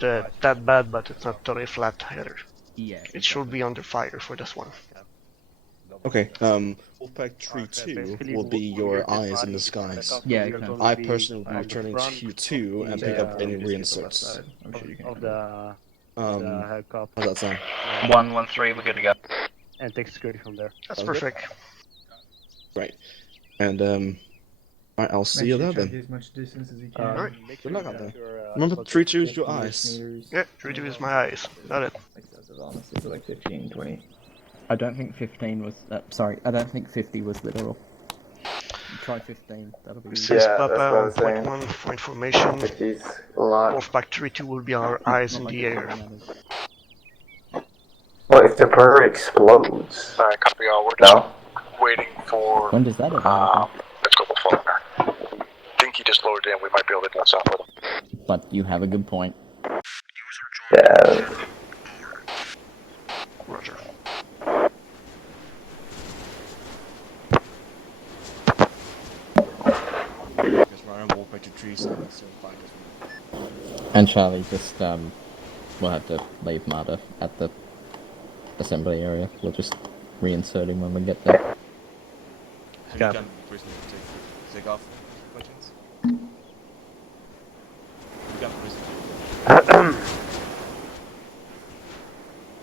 that bad, but it's not totally flat either. Yeah. It should be under fire for this one. Okay, Wolfpack 3-2 will be your eyes in the skies. Yeah, okay. I personally will be returning to 2 and pick up any reinserts. of the helicopter. How's that sound? 1-1-3, we're good to go. And take security from there. That's perfect. Right. And, alright, I'll see you there then. As much distance as you can. Alright. Good luck out there. Remember, 3-2 is your eyes. Yeah, 3-2 is my eyes. Got it. Honestly, for like 15, 20. I don't think 15 was. Sorry, I don't think 50 was literal. Try 15. That'll be. This is Papa 1.1 for information. Wolfpack 3-2 will be our eyes in the air. Well, if the bird explodes. Alright, copy all. We're just waiting for. When does that happen? Let's go before. I think he just loaded in. We might be able to do something with him. But you have a good point. Yeah. Roger. And Charlie, just we'll have to leave Marta at the assembly area. We'll just reinsert him when we get there. So Copy. you can personally take off questions. You can personally.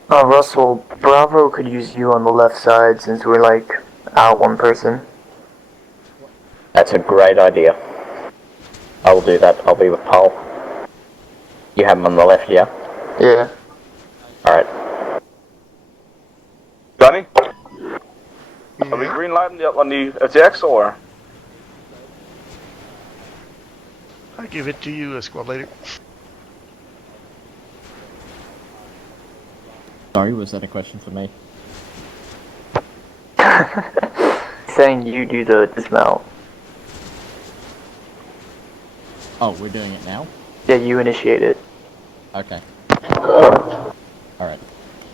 Russell, Bravo could use you on the left side since we're like out one person. That's a great idea. I will do that. I'll be with Paul. You have him on the left, yeah? Yeah. Alright. Johnny? Are we green lighting up on the FTX or? I give it to you, squad leader. Sorry, was that a question for me? Saying you do the dismount. Oh, we're doing it now? Yeah, you initiate it. Okay. Alright.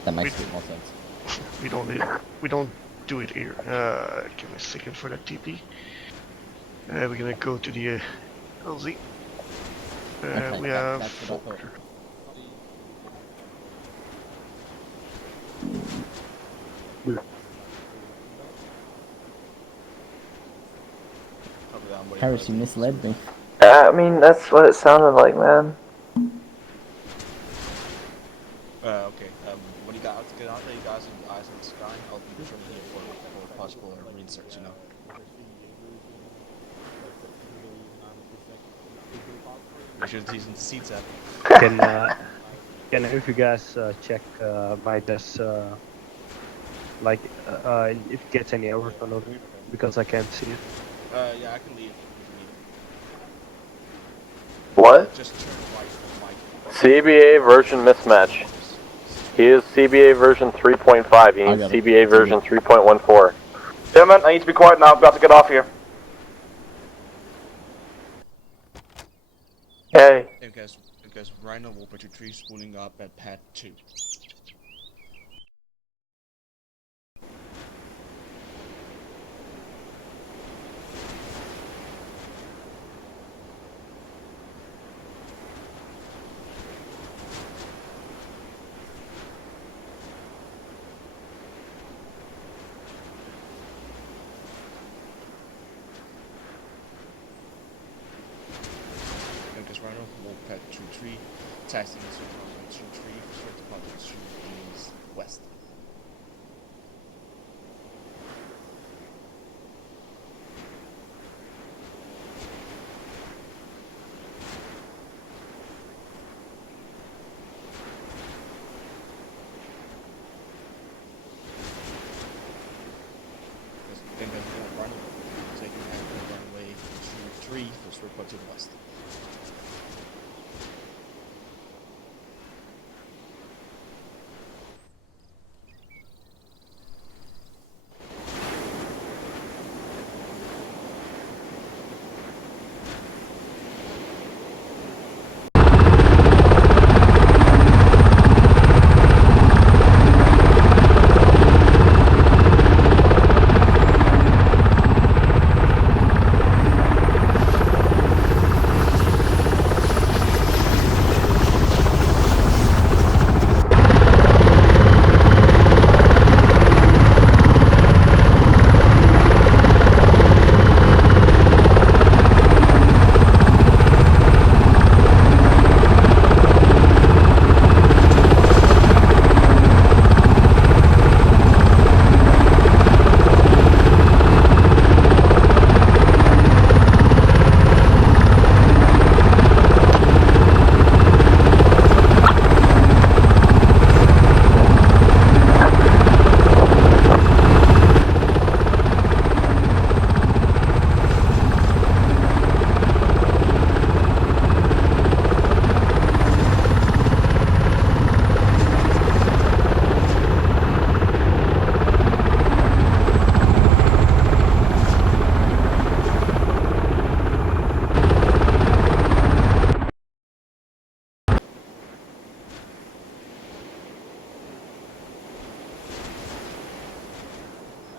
That makes a bit more sense. We don't do it here. Give me a second for that TP. We're gonna go to the LZ. Okay, We have that's what I thought. Harris, you misled me. I mean, that's what it sounded like, man. Okay. When you get out there, you guys in eyes in the sky. I'll be from here for possible research. You know. Make sure the seats up. Can if you guys check my desk, like if it gets any errors or not, because I can't see it. Yeah, I can leave. What? Just turn right for Mike. CBA version mismatch. He is CBA version 3.5. He needs CBA version 3.14. Yeah, man, I need to be quiet now. I'm about to get off here. Hey. Because Rhino will put your tree spooling up at pad 2. Because Rhino will pad 2-3, taxing is 2-3, straight to pad 2 means west. Then Rhino taking runway 2-3 for straight pad to the west.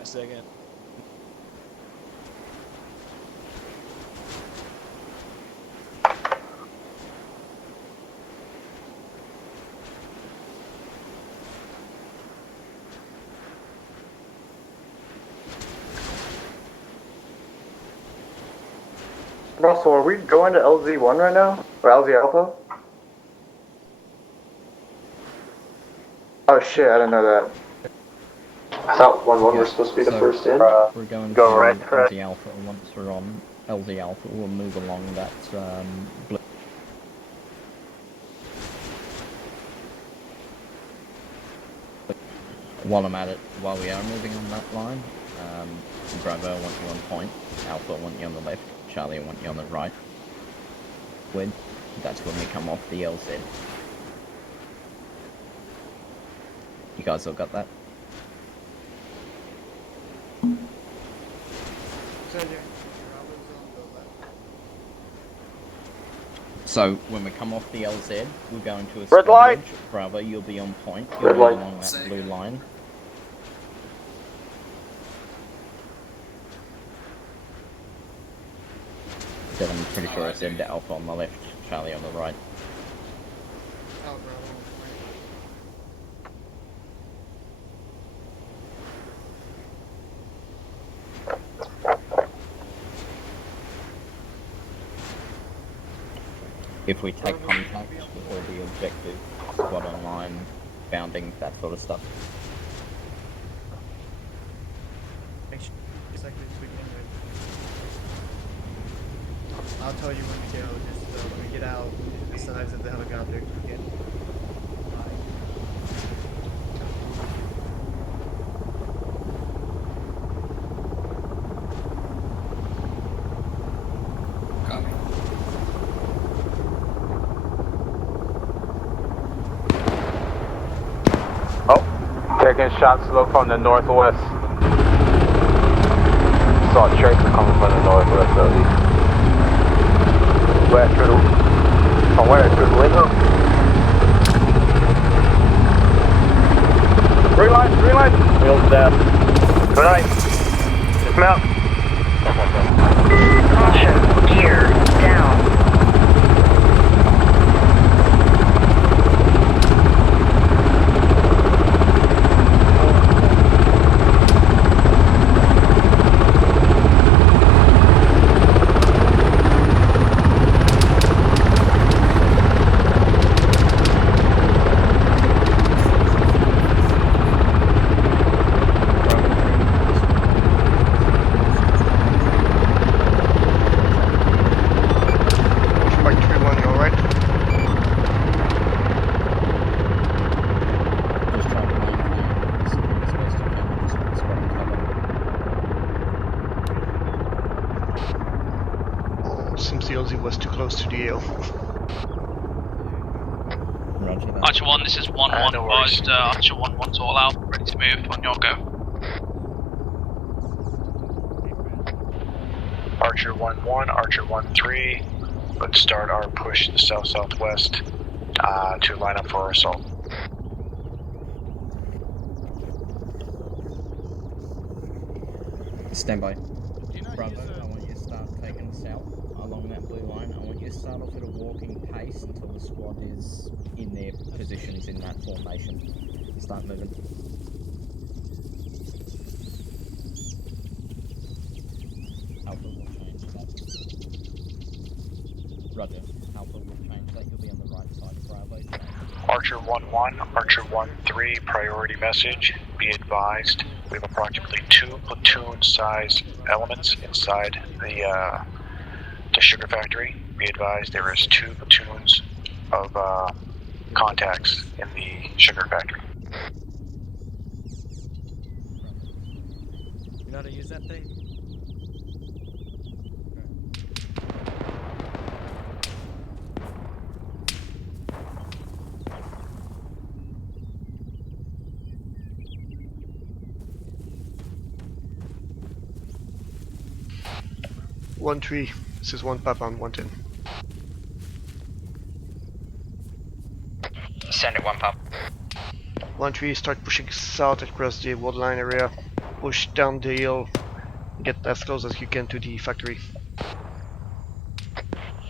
Second. Russell, are we going to LZ1 right now? Or LZ Alpha? Oh shit, I didn't know that. I thought 1-1 was supposed to be the first in. We're going Go to right, Fred. LZ Alpha, and once we're on LZ Alpha, we'll move along that blue. While I'm at it, while we are moving on that line, Bravo, I want you on point, Alpha, I want you on the left, Charlie, I want you on the right. That's when we come off the LZ. You guys all got that? So when we come off the LZ, we're going to a Red squad light! wedge. Bravo, you'll be on point. Red You'll be light. along that blue line. Then I'm pretty sure I said Alpha on the left, Charlie on the right. If we take contact with all the objective, squad online, bounding, that sort of stuff. I'll tell you when to go, just when we get out, the size of the helicopter again. Taking shots slow from the northwest. Saw a tracer coming from the northwest, so west through the, from where? Through the window? Green line! Wheels down. Good night. Dismount. Caution, gear down. Was too close to the ale. Roger that. Archer 1, this is 1-1 advised, Archer 1-1's all out, ready to move on your go. Archer 1-1, Archer 1-3. Let's start our push to the south-southwest to line up for our assault. Stand by. Bravo, I want you to start taking south along that blue line. I want you to start off at a walking pace until the squad is in their positions in that formation. Start moving. Alpha will change that. Roger. Alpha will change that. You'll be on the right side of Bravo. Archer 1-1, Archer 1-3, priority message. Be advised, we have approximately 2 platoon-sized elements inside the sugar factory. Be advised, there is 2 platoons of contacts in the sugar factory. You know how to use that thing? 1-3, this is 1 Papa on 110. Send it 1 Papa. 1-3, start pushing south across the waterline area. Push down the hill. Get as close as you can to the factory.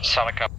Sonic up.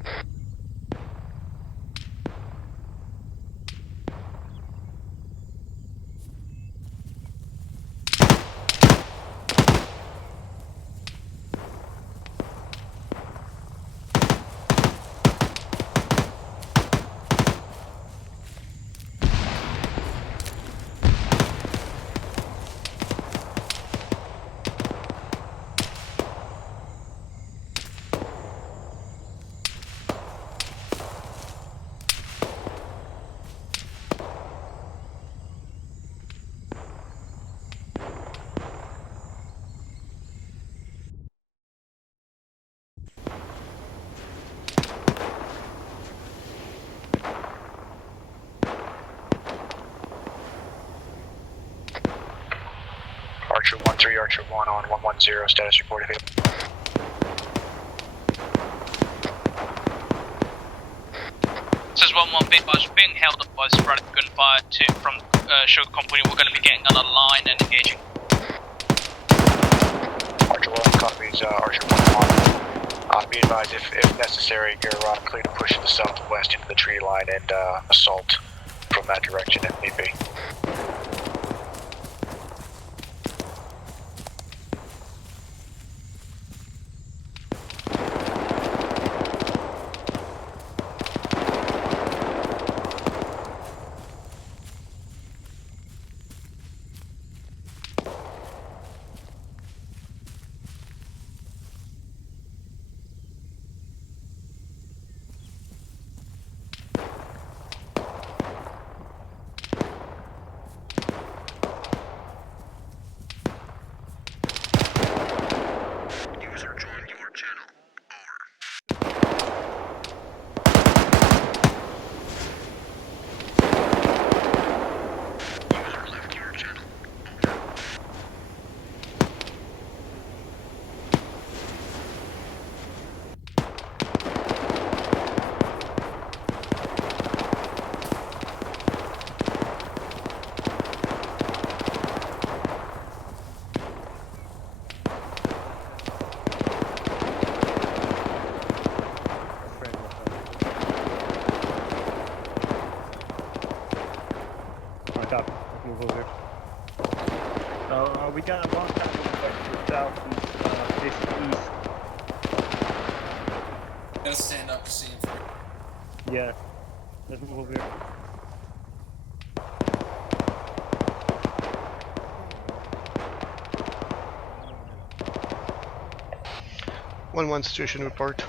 1-3 Archer 1 on 110, status report if This is 1-1 bit, but being held up by sporadic gunfire from Sugar Company. We're going to be getting on a line and engaging. Archer 1 copies Archer 1-1. Be advised if necessary, you're clear to push to the southwest into the tree line and assault from that direction if need be. We got a long time to southeast, east. Gotta stand up to see him. Yeah, let's move over here. One situation report.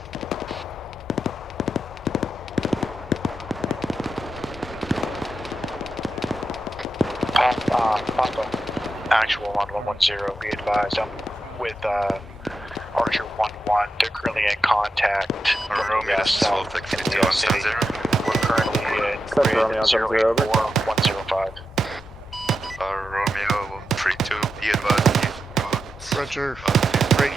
Papa. Actual on 110, be advised. I'm with Archer 1-1. They're currently in contact. Romeo, this is Wolfpack 5170. We're currently in grid 084-105. Romeo 32, be advised. Roger. Break.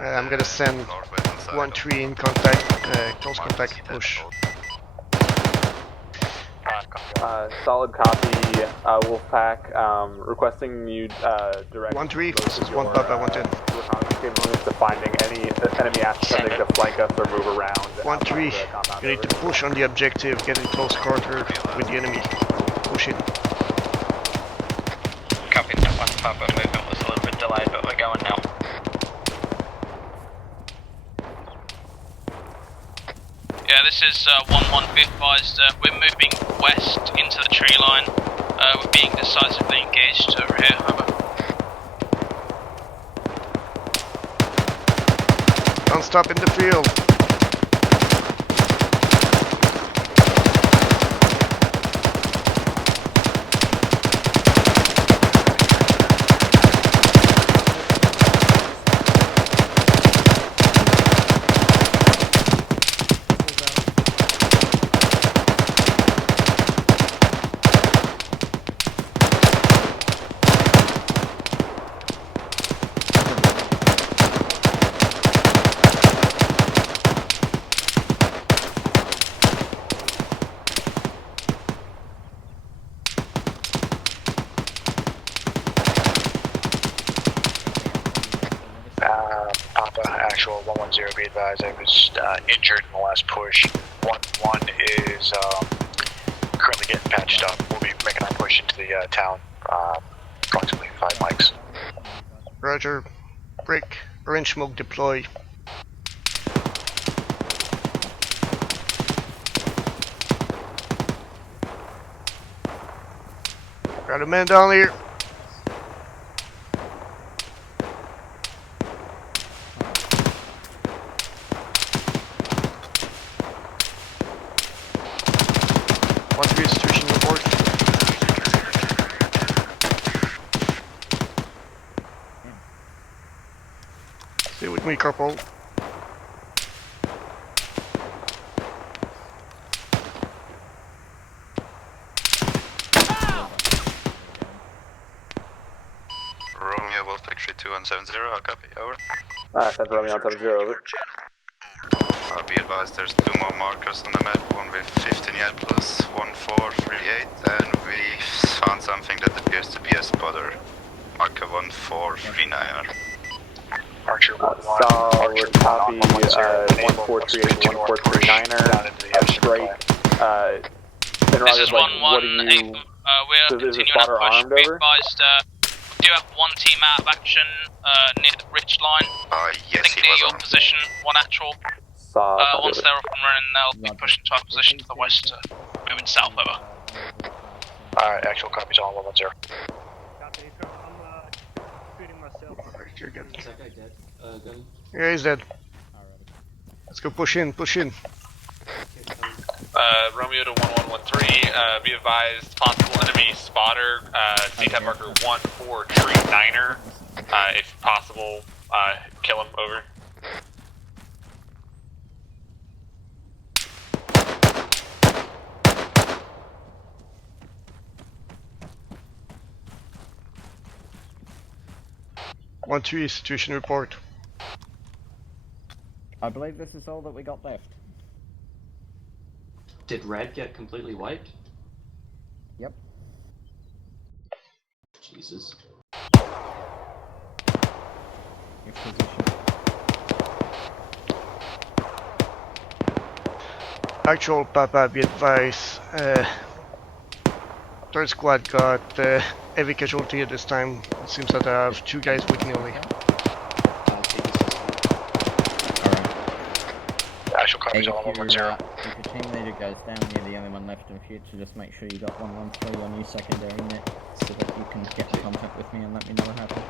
I'm gonna send 1-3 in contact, close contact push. Solid copy, Wolfpack, requesting you direct 1-3, this is 1 Papa, 110. capabilities to finding any enemy assets attempting to flank us or move around. 1-3, you need to push on the objective, get in close quarter with the enemy. Push in. Copy that 1 Papa, movement was a little bit delayed, but we're going now. Yeah, this is 1-1 bit advised. We're moving west into the tree line. We're being decisively engaged over here. Over. Don't stop in the field. Papa, actual 110, be advised. I was injured in the last push. 1-1 is currently getting patched up. We'll be making our push into the town, approximately 5 mics. Roger. Break. Orange smoke deploy. Got a man down here. Situation report. Stay with me, Corporal. Romeo 3-2 on 70, I'll copy, over. 10 for Romeo on 70, over. Be advised there's 2 more markers on the map, one with 15 yard plus, 1438, and we found something that appears to be a spotter. Marker 1439. Archer 1-1, Solid copy, 1438, 1439er, straight. This is 1-1, we're continuing our push. Be advised, we do have one team out of action near the ridge line. Yes, I think near your position, one actual. Once they're up and running, they'll be pushing to our position to the west, moving south over. Alright, actual copies on 110. Copy, I'm shooting myself. You're good. Is that guy dead? Gun? Yeah, he's dead. Let's go push in, push in. Romeo to 1113, be advised, possible enemy spotter, CTAP marker 1439er, if possible, kill him, over. One two situation report. I believe this is all that we got left. Did Red get completely wiped? Yep. Jesus. Your position. Actual Papa, be advised. Third squad got heavy casualty at this time. It seems that I have 2 guys with me only. Actual copies on 110. If your team leader goes down, you're the only one left in future. Just make sure you got 113 on your secondary unit so that you can get in contact with me and let me know what happened.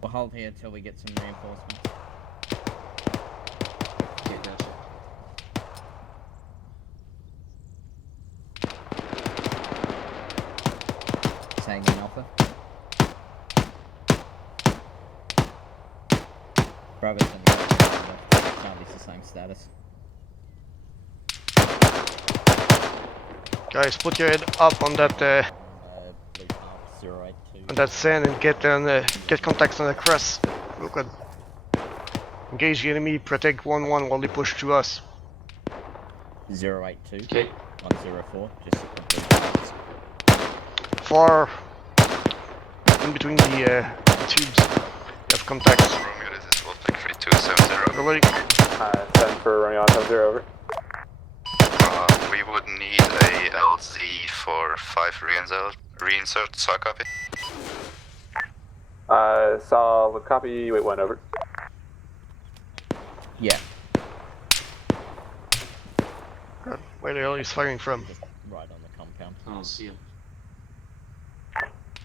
We'll hold here till we get some reinforcements. Yeah, gotcha. Saying in Alpha. Bravo's on the left. Now it's the same status. Guys, put your head up on that on that sand and get contacts on the crest. Real good. Engage the enemy, protect 1-1 while they push to us. 082. Okay. 104. Just complete. Far in between the tubes. You have contacts. Romeo, this is Wolfpack 3270. Everybody. 10 for Romeo on 70, over. We would need a LZ for 5 reinsert, so copy. Solid copy, wait 1, over. Yeah. Good. Where the hell he's firing from? Right on the compound. I don't see him.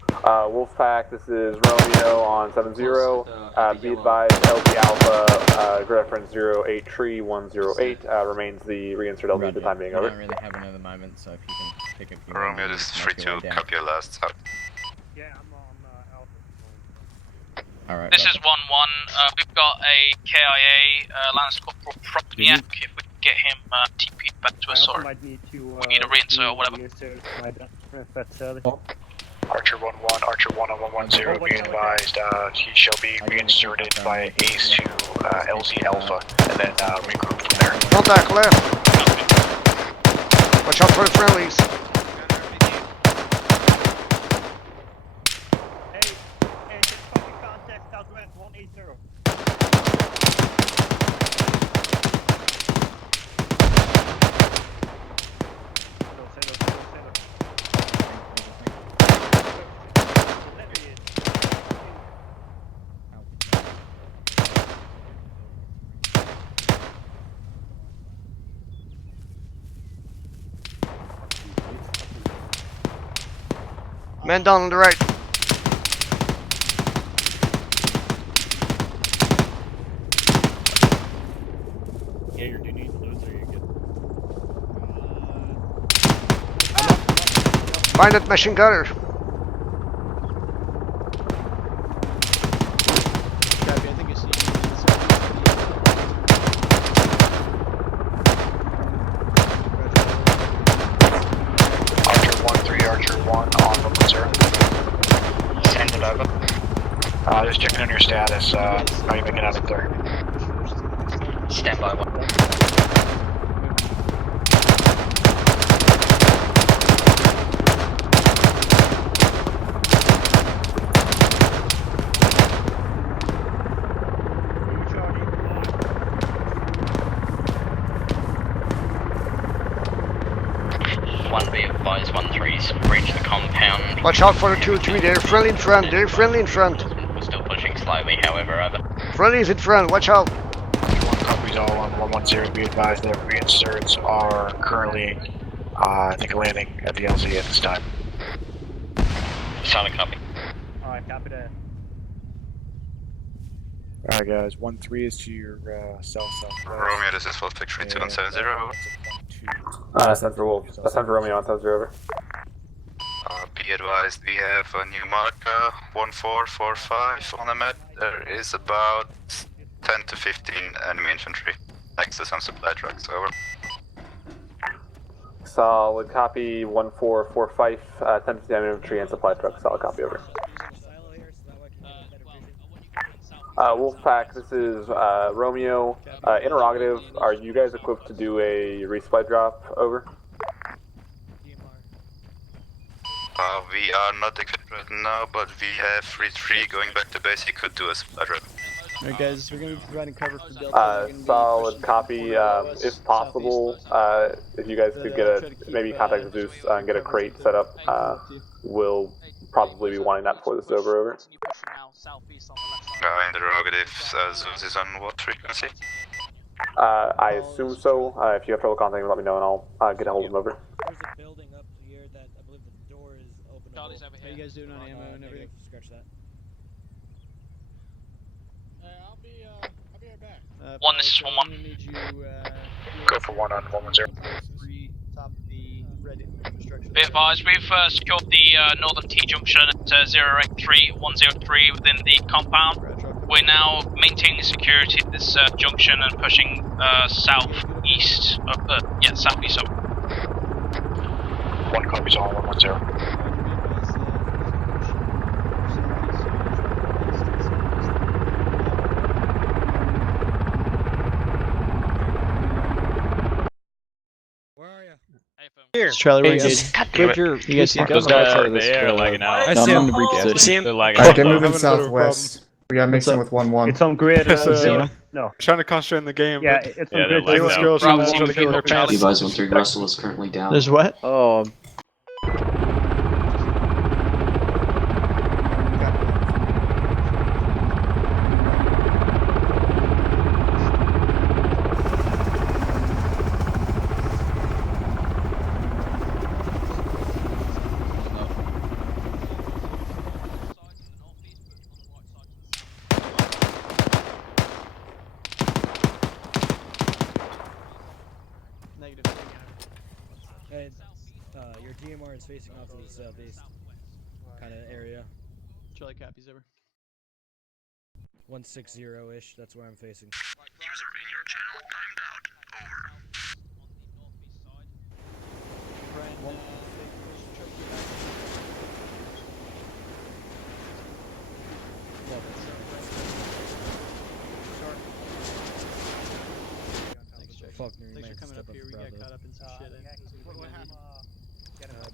Wolfpack, this is Romeo on 70. Be advised, LG Alpha, reference 083-108, remains the reinsert LZ at the time being, over. I don't really have another moment, so if you can pick up your Romeo, this is 3-2, copy your last out. Yeah, I'm on Alpha. Alright. This is 1-1, we've got a KIA, Lance Corporal Propniak, if we can get him TP'd back to us, or we need a reinsert or whatever. Archer 1-1, Archer 1 on 110, be advised, he shall be reinserted by Ace to LZ Alpha, and then regroup from there. Contact left! Watch out for the friendlies! Hey, just copy contact southwest 180. Man down on the right. Yeah, you're doing those, or you're good. Find that machine gunner. Gabby, I think it's Archer 1-3, Archer 1 on 110. Send it over. Just checking on your status. How you making out up there? Stand by one. One be advised, 1-3's breach the compound. Watch out for the 2-3, they're friendly in front, they're friendly in front. We're still pushing slowly, however, over. Friendly's in front, watch out. Copies all on 110. Be advised that reinserts are currently, I think, landing at the LZ at this time. Solid copy. Alright, copy that. Alright guys, 1-3 is to your south-southwest. Romeo, this is Wolfpack 3270, over. Central Wolf. Central Romeo on 70, over. Be advised, we have a new marker, 1445 on the map. There is about 10 to 15 enemy infantry next to some supply trucks, over. Solid copy, 1445, 10 to 15 infantry and supply trucks, solid copy, over. Wolfpack, this is Romeo. Interrogative, are you guys equipped to do a resupply drop? Over. We are not equipped right now, but we have 3-3 going back to base. He could do a supply drop. Alright guys, we're gonna be providing cover for Delta. Solid copy. If possible, if you guys could get maybe contact Zeus and get a crate set up, we'll probably be wanting that before this is over. Interrogative, Zeus is on what frequency? I assume so. If you have trouble contacting, let me know and I'll get a hold of him over. There's a building up here that I believe the door is open. How are you guys doing on ammo and everything? Scratch that. I'll be right back. One, this is 1-1. I'm gonna need you, Go for 1 on 110. Top of the red infrastructure. Be advised, we've secured the northern T-junction at 083103 within the compound. We're now maintaining security at this junction and pushing southeast. Southeast over. 1 copies all 110. Here. Charlie, where you guys? You guys see Those guys are in the air lagging out. I see him. See him? They're lagging Okay, out. moving southwest. We gotta mix in with 1-1. It's on grid. No. Trying to concentrate on the game. Yeah, it's on grid. Let's go. Advise 1-3, Russell is currently down. There's what? Oh. Your DMR is facing off to the southeast kind of area. Charlie copies over. 160-ish, that's where I'm facing. User in your channel timed out. Over. Faulkner, thanks for coming up here. We got caught up in some shit.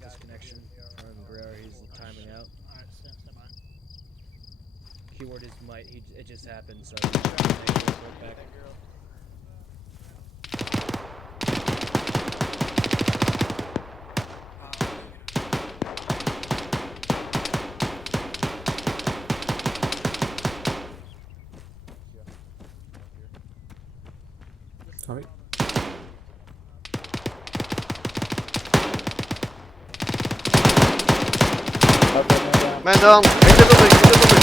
Disconnection. Guerrero, he's timing out. Alright, stand by. Keyword is might. It just happened, so. Back. Tommy. Man down, in the building, in the building.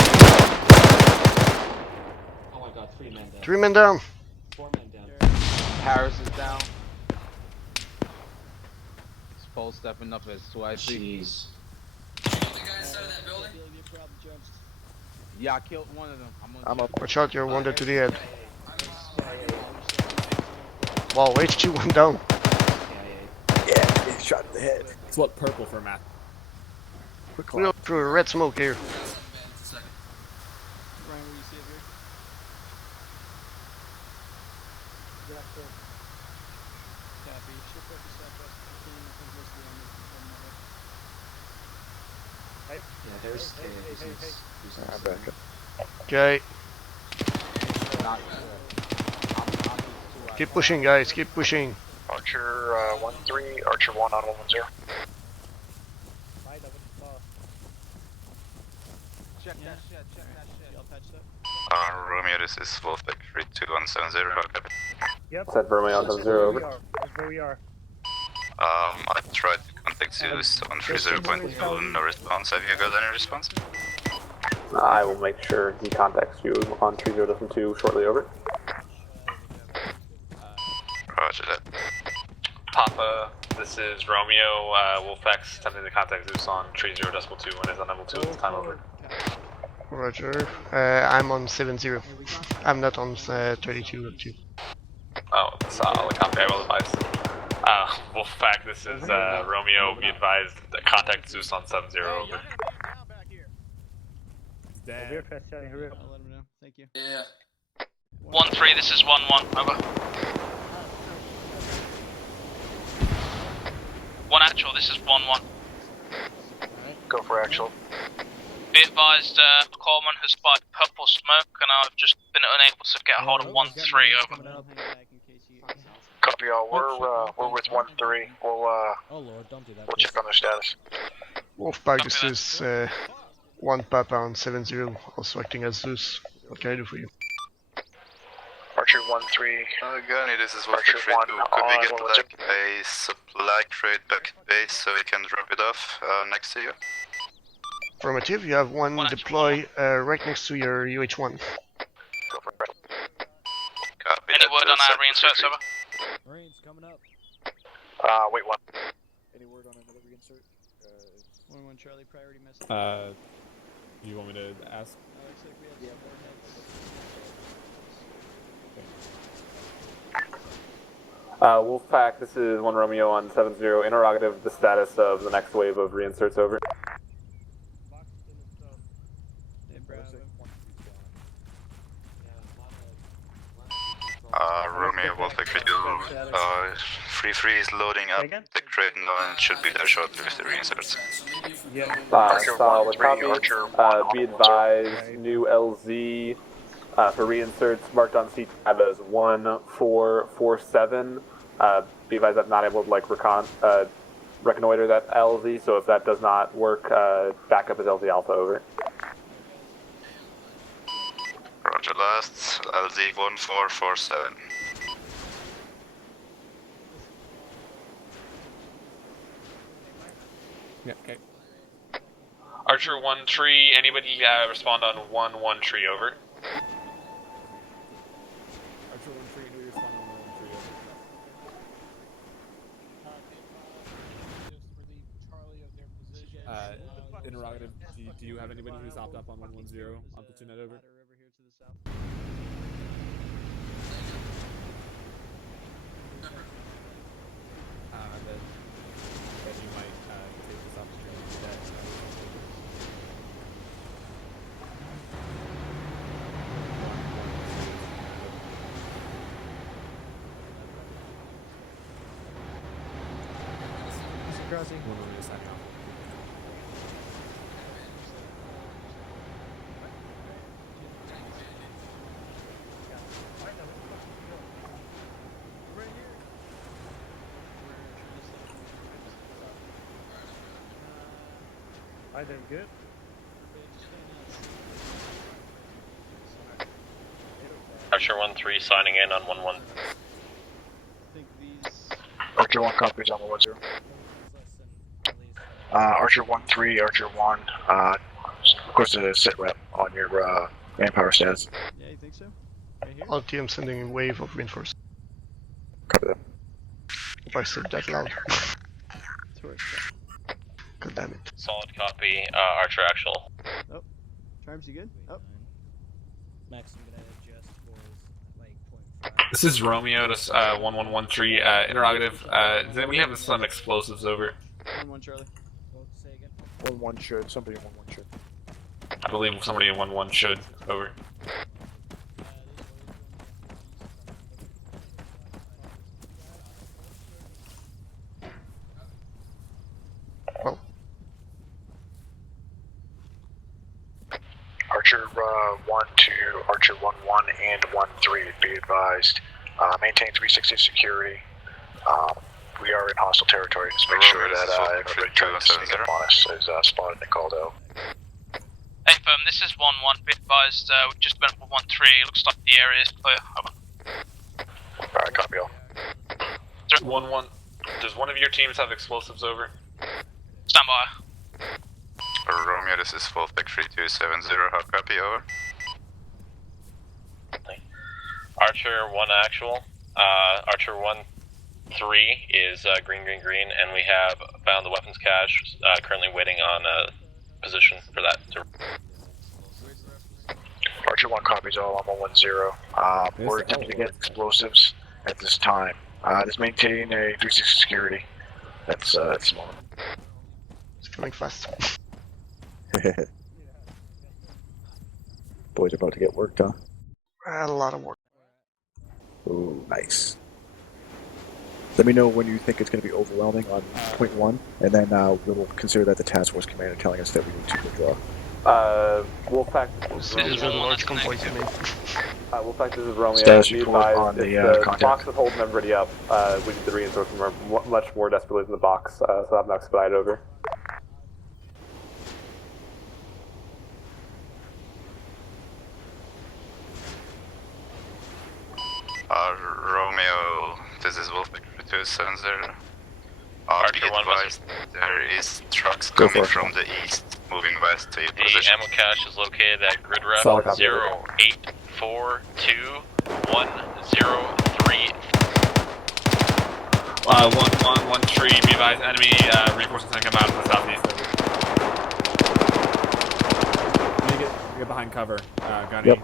Oh my god, 3 men down. 3 men down. 4 men down. Harris is down. Spole stepping up as twice. Jeez. Yeah, I killed one of them. I'm up. Watch out, you're wounded to the head. Wow, HQ went down. Yeah, he's shot in the head. It's what purple for Matt. We go through a red smoke here. Yeah, there's I'm back up. Okay. Keep pushing, guys. Keep pushing. Archer 1-3, Archer 1 on 110. Check that shit, check that shit. Y'all patched up? Romeo, this is Wolfpack 32170. Yep. Set Romeo on 70 over. That's where we are. I tried to contact Zeus on 30.2, no response. Have you got any response? I will make sure he contacts you on 30.2 shortly over. Roger that. Papa, this is Romeo. Wolfpack's attempting to contact Zeus on 30.2 when it's unable to. Time over. Roger. I'm on 70. I'm not on 32.2. Oh, solid copy. I will advise. Wolfpack, this is Romeo. Be advised, contact Zeus on 70 over. We're fast chatting, hurry up. I'll let him know. Thank you. Yeah. 1-3, this is 1-1, over. 1 actual, this is 1-1. Go for actual. Be advised, Coleman has spotted purple smoke, and I've just been unable to get a hold of 1-3, over. Copy all. We're with 1-3. We'll Oh lord, don't do that. we'll check on their status. Wolfpack, this is 1 Papa on 70, also acting as Zeus. What can I do for you? Archer 1-3. Gunny, this is Archer Wolfpack 3-2. 1 Could we on get 110. like a supply crate back at base so we can drop it off next to you? Affirmative, you have one deploy right next to your UH-1. Copy Any that, word on our set reinserts, free. over? Marines coming up. Wait one. Any word on another reinsert? 1-1 Charlie, priority message. Do you want me to ask? Looks like we have some more heads. Wolfpack, this is 1 Romeo on 70. Interrogative, the status of the next wave of reinserts over. Hey, Bravo. Romeo, Wolfpack 3-2. 3-3 is loading up the crate now and should be there shortly with the reinserts. Solid copy. Be advised, new LZ for reinserts marked on C-tab as 1447. Be advised I'm not able to reconnoiter that LZ, so if that does not work, backup is LZ Alpha over. Roger last, LZ 1447. Yeah, okay. Archer 1-3, anybody respond on 1-1 tree, over? Archer 1-3, do you respond on 1-3, over? Interrogative, do you have anybody who's hopped up on 110 on Platoon net, over? That you might take this opportunity to do that. Mr. Crossing. One more second. Hi there, good? Archer 1-3 signing in on 1-1. Archer 1 copies on the 1-0. Archer 1-3, Archer 1. Request a sit rep on your manpower status. Yeah, you think so? LT, I'm sending a wave of reinforcements. Copy that. If I said that loud. God damn it. Solid copy, Archer actual. Oh, Triumphs, you good? Oh. Max, I'm gonna adjust for like 0.5. This is Romeo, this 1113, interrogative. Then we have some explosives over. 1-1 Charlie. Say again. 1-1 should. Somebody in 1-1 should. I believe somebody in 1-1 should, over. 1 to Archer 1-1 and 1-3, be advised. Maintain 360 security. We are in hostile territory. Just make sure that everybody trying to sneak up on us is spotted and called out. Hey, firm, this is 1-1. Be advised, we've just been up with 1-3. Looks like the area is clear. Over. Alright, copy all. 1-1. Does one of your teams have explosives over? Stand by. Romeo, this is Wolfpack 3270, how copy, over? Archer 1 actual. Archer 1-3 is green, and we have found the weapons cache, currently waiting on position for that to... Archer 1 copies all, I'm on 1-0. We're attempting to get explosives at this time. Just maintain a 360 security. That's small. It's coming fast. Boys are about to get worked, huh? A lot of work. Ooh, nice. Let me know when you think it's going to be overwhelming on point 1, and then we'll consider that the task force commander telling us that we need to withdraw. Wolfpack. This is a large convoy coming. Wolfpack, this is Romeo. Status Be report advised, on the if the contact. box is holding everybody up, we need the reinforcement much more desperately than the box, so I'll have an expedite over. Romeo, this is Wolfpack 3270. Be advised, there is trucks coming from the east, moving west to your The position. ammo cache is located at grid ref Solid copy. 0842-103. 1-1-1-3, be advised, enemy reinforcements that come out of the southeast. Let me get behind cover, Gunny. Yep.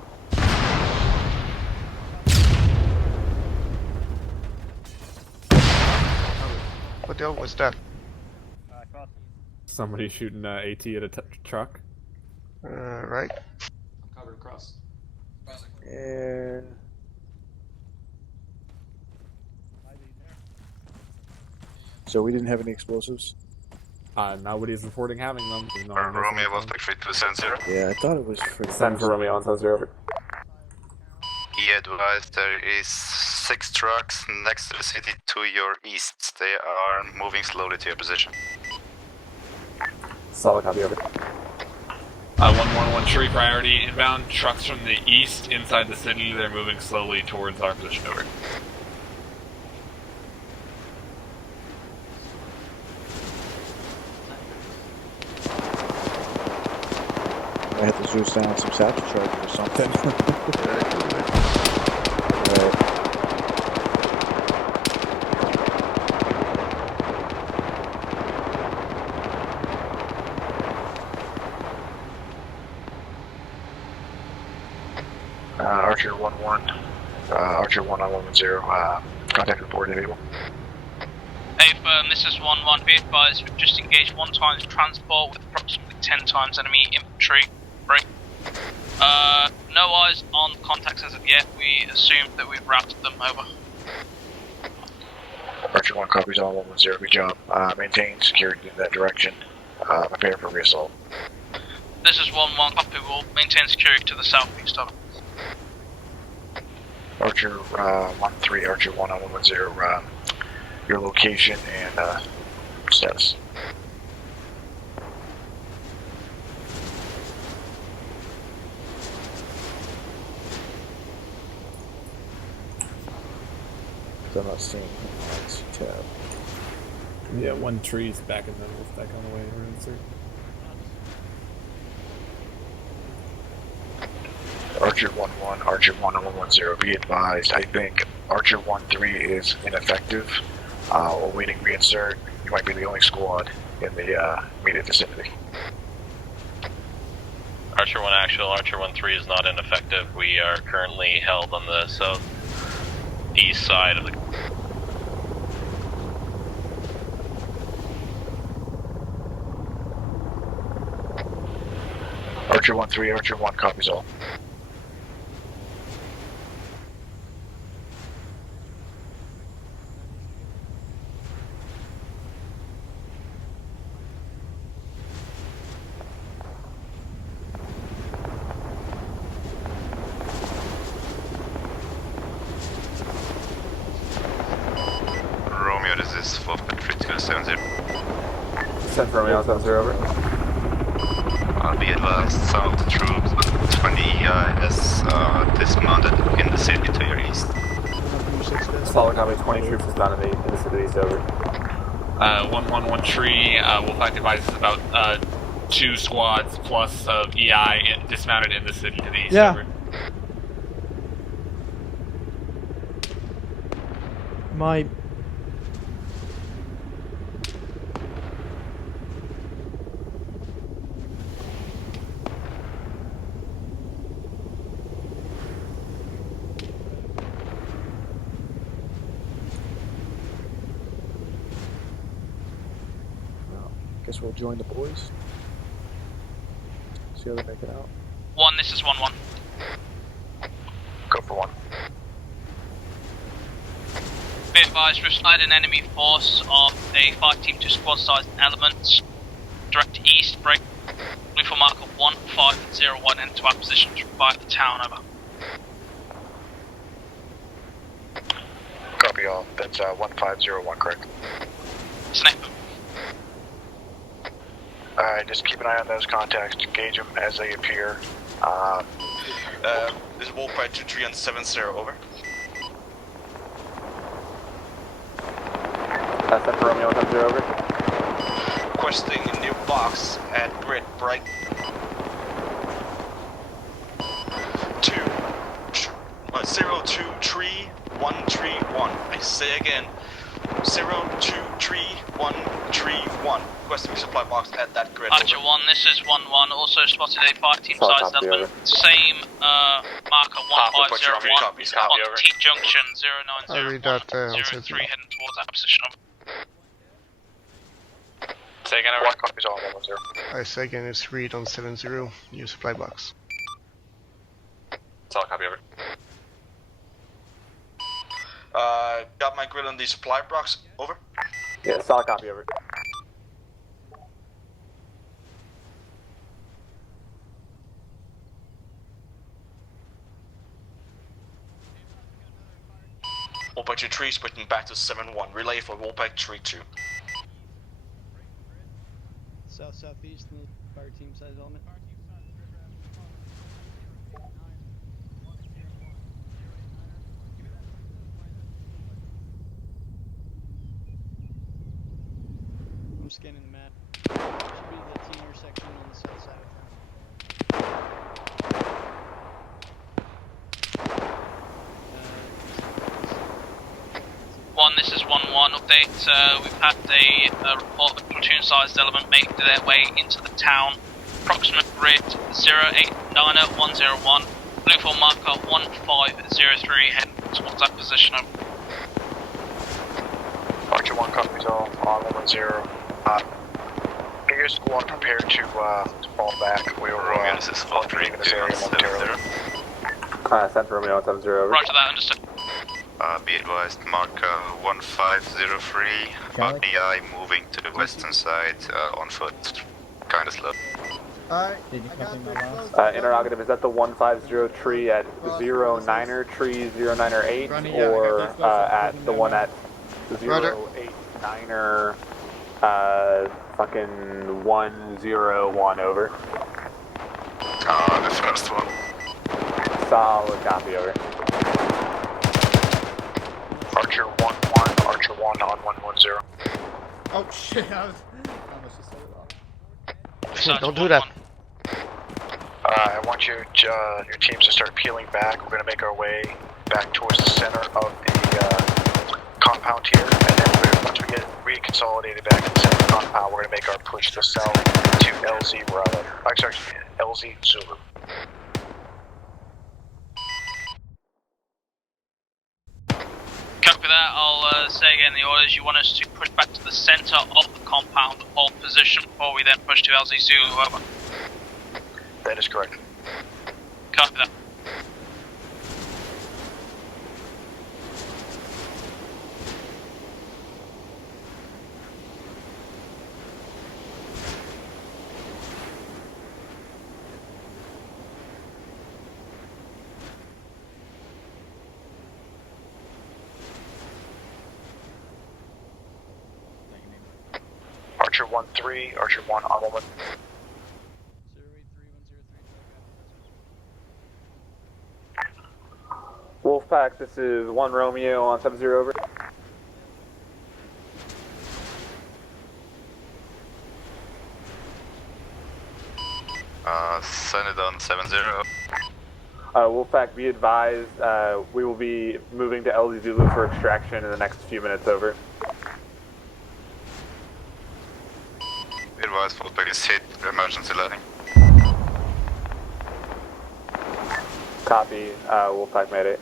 What the hell was that? Somebody shooting AT at a truck. Right. I'm covered across. And... So we didn't have any explosives? Nobody's reporting having them. Romeo, Wolfpack 3270. Yeah, I thought it was for... Send for Romeo on 70 over. Be advised, there is 6 trucks next to the city to your east. They are moving slowly to your position. Solid copy over. 1-1-1-3, priority inbound. Trucks from the east inside the city. They're moving slowly towards our position. Over. I had to Zeus down some satchel charges or something. Archer 1-1, Archer 1 on 110, contact report enabled. Hey, firm, this is 1-1. Be advised, we've just engaged 1 times transport with approximately 10 times enemy infantry. No eyes on contacts as of yet. We assumed that we've routed them. Over. Archer 1 copies all 110, good job. Maintain security in that direction. Prepare for reassault. This is 1-1. Copy. We'll maintain security to the southeast. Over. Archer 1-3, Archer 1 on 110, your location and status. So I'm not seeing tab. Yeah, 1-3 is back in the Wolfpack on the way. Archer 1-1, Archer 1 on 110, be advised, I think Archer 1-3 is ineffective. Awaiting reinsert. You might be the only squad in the immediate vicinity. Archer 1 actual, Archer 1-3 is not ineffective. We are currently held on the southeast side of the... Archer 1-3, Archer 1 copies all. advised, Wolfpack 3270. Send for Romeo 70 over. I'll be advised, some of the troops, 20 EI is dismounted in the city to your east. Solid copy, 20 troops is bound in the city east over. 111 Wolfpack advises about 2 squads plus of EI dismounted in the city to the east. Yeah. Over. My... Guess we'll join the boys. See how they make it out. 1, this is 1-1. Go for 1. Be advised, we've sighted an enemy force of a 5 team 2 squad sized elements. Direct east, break. Looking for marker 1501 into our position by the town, over. Copy all. That's 1501, correct. Sniper. Alright, just keep an eye on those contacts, engage them as they appear. This is Wolfpack 23 and 70, over. Send for Romeo 70 over. Requesting a new box at grid, right? 023131. I say again, 023131. Requesting a supply box at that grid. Archer 1, this is 1-1. Also spotted a 5 team sized element. Same marker 1501 on T junction 0901 I read that, 03 heading towards our position. Say again, over. 1 copies all, 110. I say again, it's read on 70, new supply box. Solid copy, over. Got my grid on the supply box, over. Yeah, solid copy, over. Wolfpack 23 switching back to 7-1. Relay for Wolfpack 3-2. Southeast and fire team size element. I'm scanning the map. Should be the T intersection on the south side of town. 1, this is 1-1 update. We've had a report of a platoon-sized element make their way into the town. Approximate grid 0890-101. Blue for marker 1503 heading towards that position. Archer 1 copies all, on 110. Get your squad prepared to fall back. We will leaving this area momentarily. Send for Romeo 70 over. Roger that, understood. Be advised, marker 1503. About EI moving to the western side on foot. Kinda slow. Alright, interrogative, is that the 150 tree at 09er tree 09er 8 or at the one at 089er fucking 101 over? The first one. Solid copy, over. Archer 1-1, Archer 1 on 110. Oh shit, I almost just set it off. Don't do that. I want your teams to start peeling back. We're going to make our way back towards the center of the compound here, and then once we get reconsolidated back in the center of the compound, we're going to make our push to south to LZ Bravo. Sorry, LZ Zulu. Copy that, I'll say again the orders. You want us to push back to the centre of the compound, hold position before we then push to LZ Zulu, over. That is correct. Copy that. 1-3, Archer 1 on 1. Wolfpack, this is 1 Romeo on 70 over. Send it on 70. Wolfpack, be advised, we will be moving to LZ Zulu for extraction in the next few minutes, over. Be advised, Wolfpack is hit, emergency landing. Copy, Wolfpack Mayday.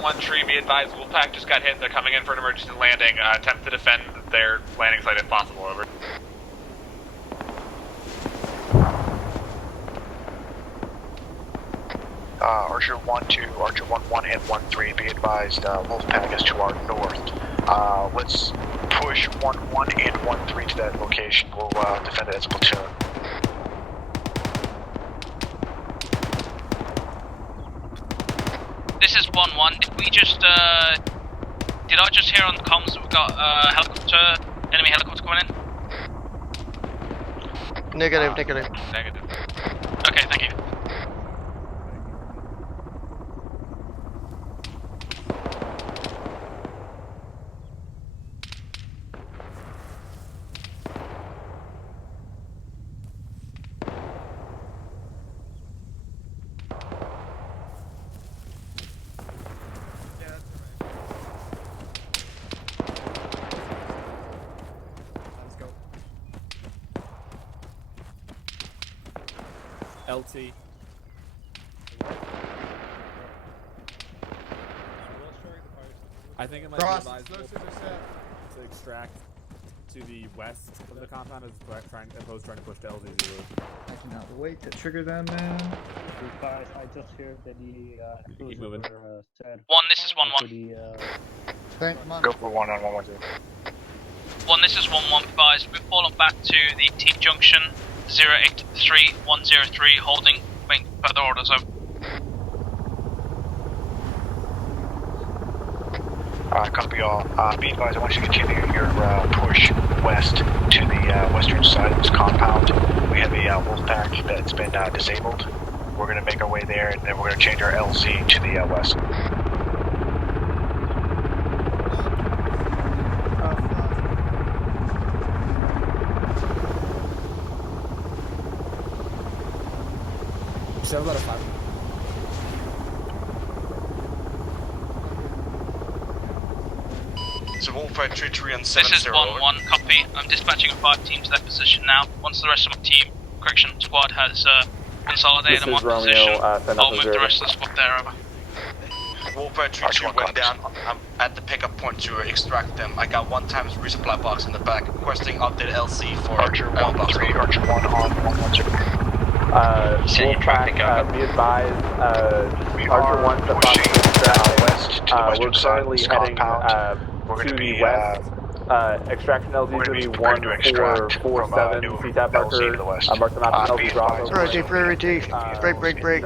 One tree, be advised, Wolfpack just got hit, they're coming in for an emergency landing, attempt to defend their landing site if possible, over. Archer 1-2, Archer 1-1 and 1-3, be advised, Wolfpack is to our north. Let's push 1-1 and 1-3 to that location. We'll defend it as a platoon. This is 1-1. Did we just, did I just hear on the comms that we've got enemy helicopter coming in? Negative. Negative. Okay, thank you. LT. I think it might be advisable to extract to the west of the compound as trying to push to LZ0. I cannot wait to trigger them, man. Guys, I just heard that the keep moving. said 1, this is 1-1. Go for 1 on 1 1, this is 1-1, guys. We've fallen back to the T junction 083103, holding, waiting for further orders over. Copy all. Be advised, I want you to continue your push west to the western side of this compound. We have a Wolfpack that's been disabled. We're going to make our way there, and then we're going to change our LZ to the west. About a 5. So Wolfpack 3 and 7 This is 1-1, copy. I'm dispatching a 5 team to that position now. Once the rest of my team, correction squad, has consolidated on my position, I'll move the rest of the squad there, over. Wolfpack 3 went down. I'm at the pickup point to extract them. I got 1 times resupply box in the back, requesting updated LC for Archer 1-3, Archer 1 on 1-1-0. Wolfpack, be advised, Archer 1 to west to the western side of this compound. We're going to be west. Extraction LZ is going to be 1447 CTAP marker. Mark the map on LZ Bravo. Priority. Break.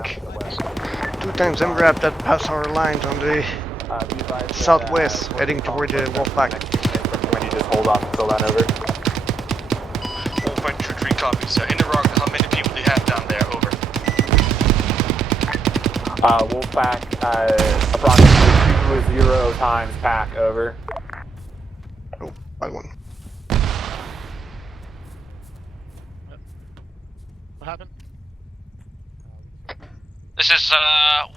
2 times MRAP that pass our lines on the southwest, heading toward the Wolfpack. When you just hold off until then, over. Wolfpack 3 copies. In the rock, how many people do you have down there? Over. Wolfpack, approximately 0 times pack, over. Oh, by 1. What happened? This is 1-1,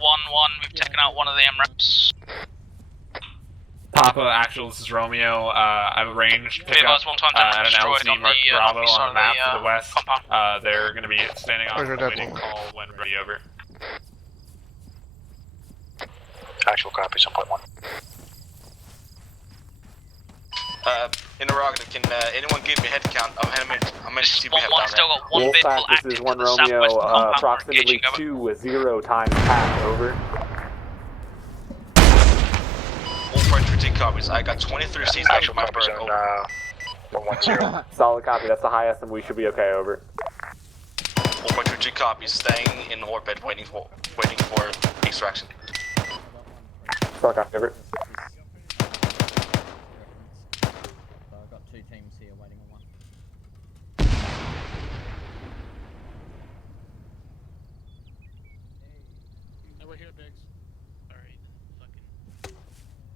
we've taken out one of the MRAPs. Papa, actual, this is Romeo. I've arranged pick up at an LZ mark Bravo on the map to the west. They're going to be standing on the waiting call when ready, over. Actual copies on point 1. Interrogative, can anyone give me a head count of how many team we have down still got 1 vehicle Wolfpack, active this is 1 in the Romeo, southwest compound. approximately 2 times pack, over. Wolfpack 13 copies. I got 23 seats after my bird, over. 110. Solid copy, that's the highest and we should be okay, over. Wolfpack copy, staying in orbit, waiting for extraction. Fuck off, Everett. So I've got 2 teams here waiting on one. Hey, we're here, Biggs. Alright, fucking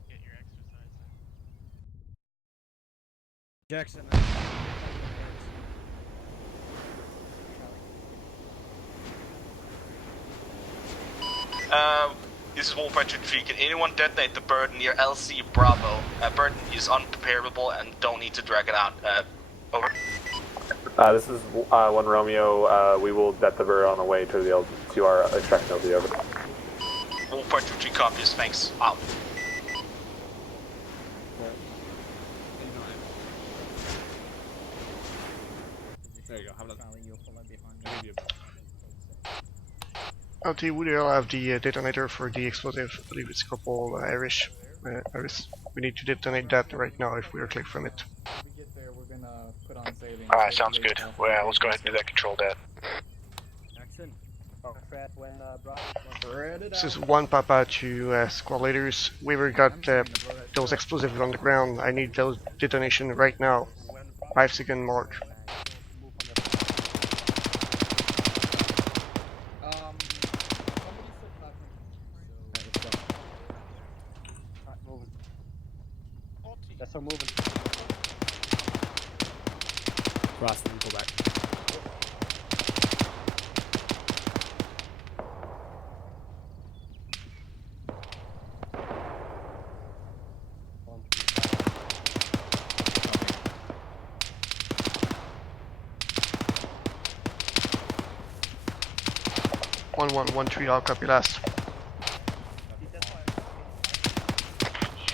get your exercise in. Jackson. This is Wolfpack 2-3. Can anyone detonate the bird near LC Bravo? Bird is unpreparable and don't need to drag it out. Over. This is 1 Romeo. We will det the bird on the way to our extraction LZ. Over. Wolfpack 2-3 copies. Thanks. Out. There you go. Have another. LT, would you have the detonator for the explosive? I believe it's couple Irish. Iris. We need to detonate that right now if we are clear from it. When we get there, we're gonna put on saving. Alright, sounds good. Well, let's go ahead and do that control dat. Jackson. This is 1 Papa to squad leaders. Weaver got those explosives on the ground. I need those detonation right now. 5-second mark. That's our moving. Cross and pull back. One 1-1-3, I'll copy last.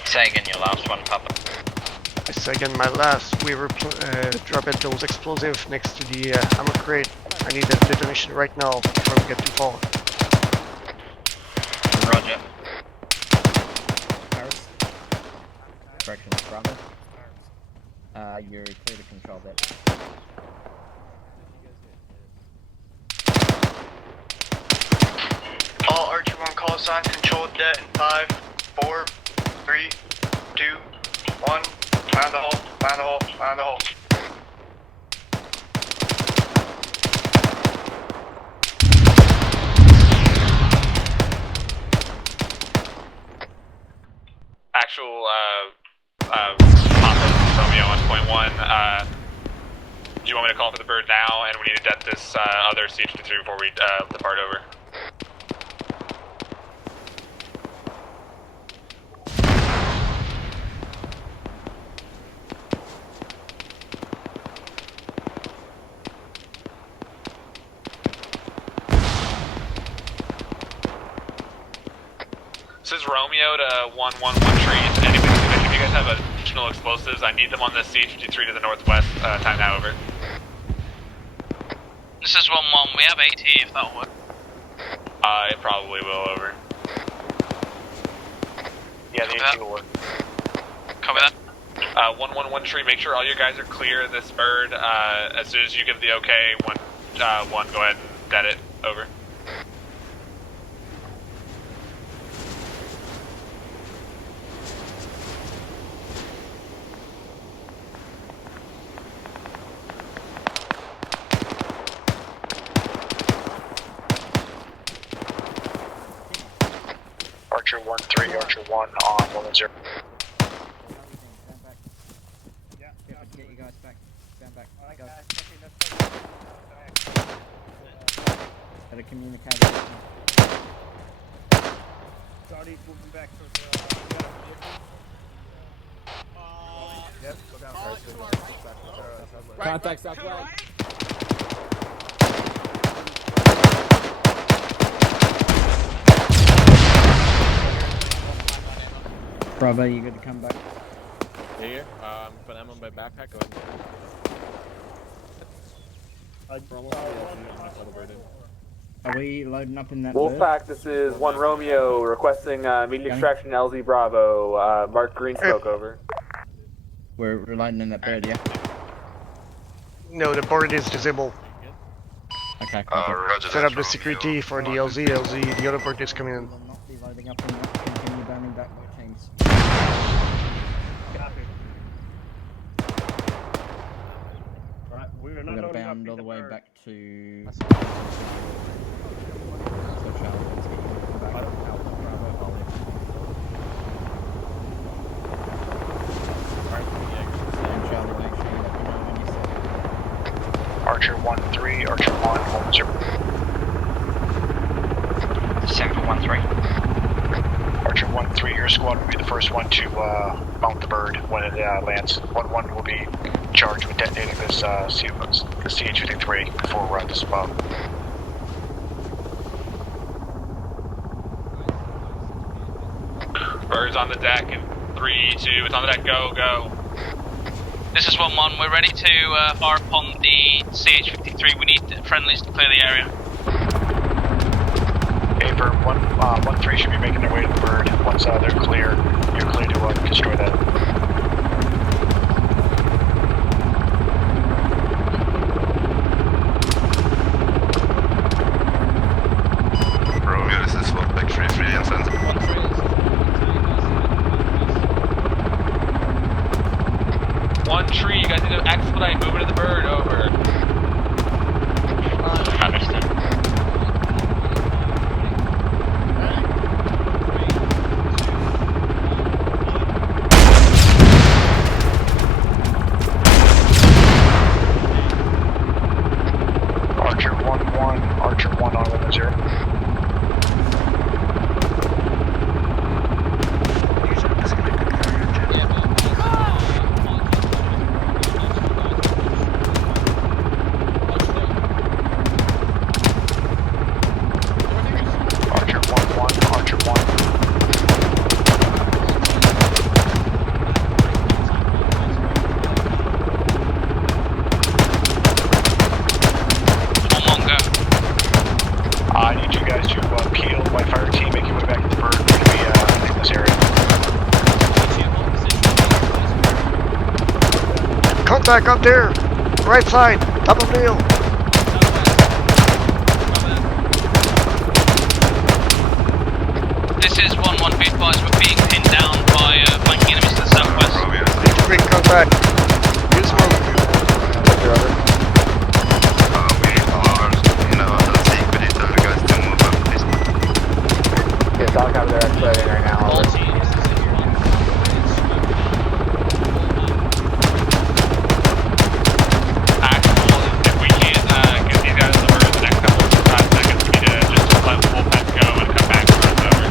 Say again your last one, Papa. I say again my last. We were dropping those explosives next to the ammo crate. I need that detonation right now before we get too far. Roger. Paris. Correction, Bravo. You're clear to control that. All RT1 call signs controlled dead in 5, 4, 3, 2, 1. Find the hole, find the hole, find the hole. Actual, Papa Romeo on point 1. Do you want me to call for the bird now, and we need to det this other CH-23 before we depart over? This is Romeo to 111 trees. Anybody, if you guys have additional explosives, I need them on the CH-53 to the northwest. Time now, over. This is 1-1. We have 80 if that'll work. It probably will, over. Yeah, the AT will work. Copy that. 111 tree, make sure all your guys are clear of this bird. As soon as you give the okay, one, go ahead and det it, over. Archer 1-3, Archer 1 on 1-0. Yeah, get you guys back. Stand back. Alright, Go. guys, okay, Better communicate. Charlie's moving back towards Yep, go down first. Contact southwest. Bravo, you good to come back? Here, put ammo in my backpack. Go ahead. Are we loading up in that Wolfpack, this is 1 Romeo requesting immediate extraction LZ Bravo. Mark green smoke, over. We're loading in that bird, yeah? No, the board is disabled. Okay. Set up the security for the LZ. LZ, the other bird is coming in. Will not be loading up in that. Continue bounding back by teams. Right, we're We're gonna bound all the way back to. So Charlie, let's get you back. Alpha Bravo, Holly. Stand Charlie, make sure you let me know when you're set. Archer 1-3, Archer 1, hold the zero. December 1-3. Archer 1-3, your squad will be the first one to mount the bird when it lands. 1-1 will be charged with detonating this the CH-53 before this bomb. Bird's on the deck in 3, 2, it's on the deck, go, go. This is 1-1. We're ready to fire upon the CH-53. We need friendlies to clear the area. Okay, bird 1-3 should be making their way to the bird. Once they're clear, you're clear to destroy that. Romeo, this is Wolfpack 3-3 and send. 1 tree, you guys need to expedite moving to the bird, over. Understood. Archer 1-1, Archer 1 on 1-0. Archer 1-1, Archer 1. I need you guys to peel my fire team, make your way back to the bird. We're going to be in this area. Contact up there! Right side! Top of the hill! This is 1-1. Be advised, we're being pinned down by flanking enemies to the southwest. Quick contact. Use smoke. Yeah, Doc out there expediting right now. If we can't get these guys in the bird in the next couple of seconds, we need to just let Wolfpack go and come back to us, over.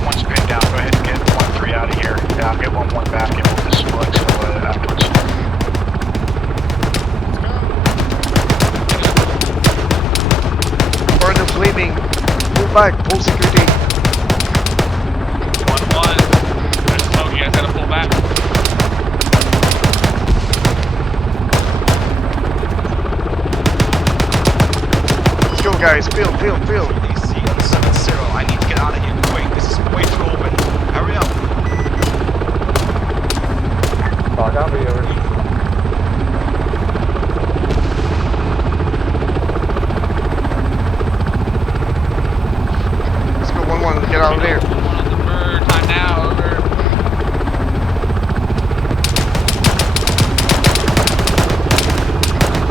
1-1's pinned down, go ahead and get 1-3 out of here. I'll get 1-1 back and we'll just select afterwards. Burn the flaming. Move back, full security. 1-1. There's smoke, you guys gotta pull back. Let's go guys, field. DC-17, I need to get out of here quick. This is way too open. Hurry up. Doc out, be over. Let's go 1-1, let's get out of there. 1-1 on the bird, time now, over.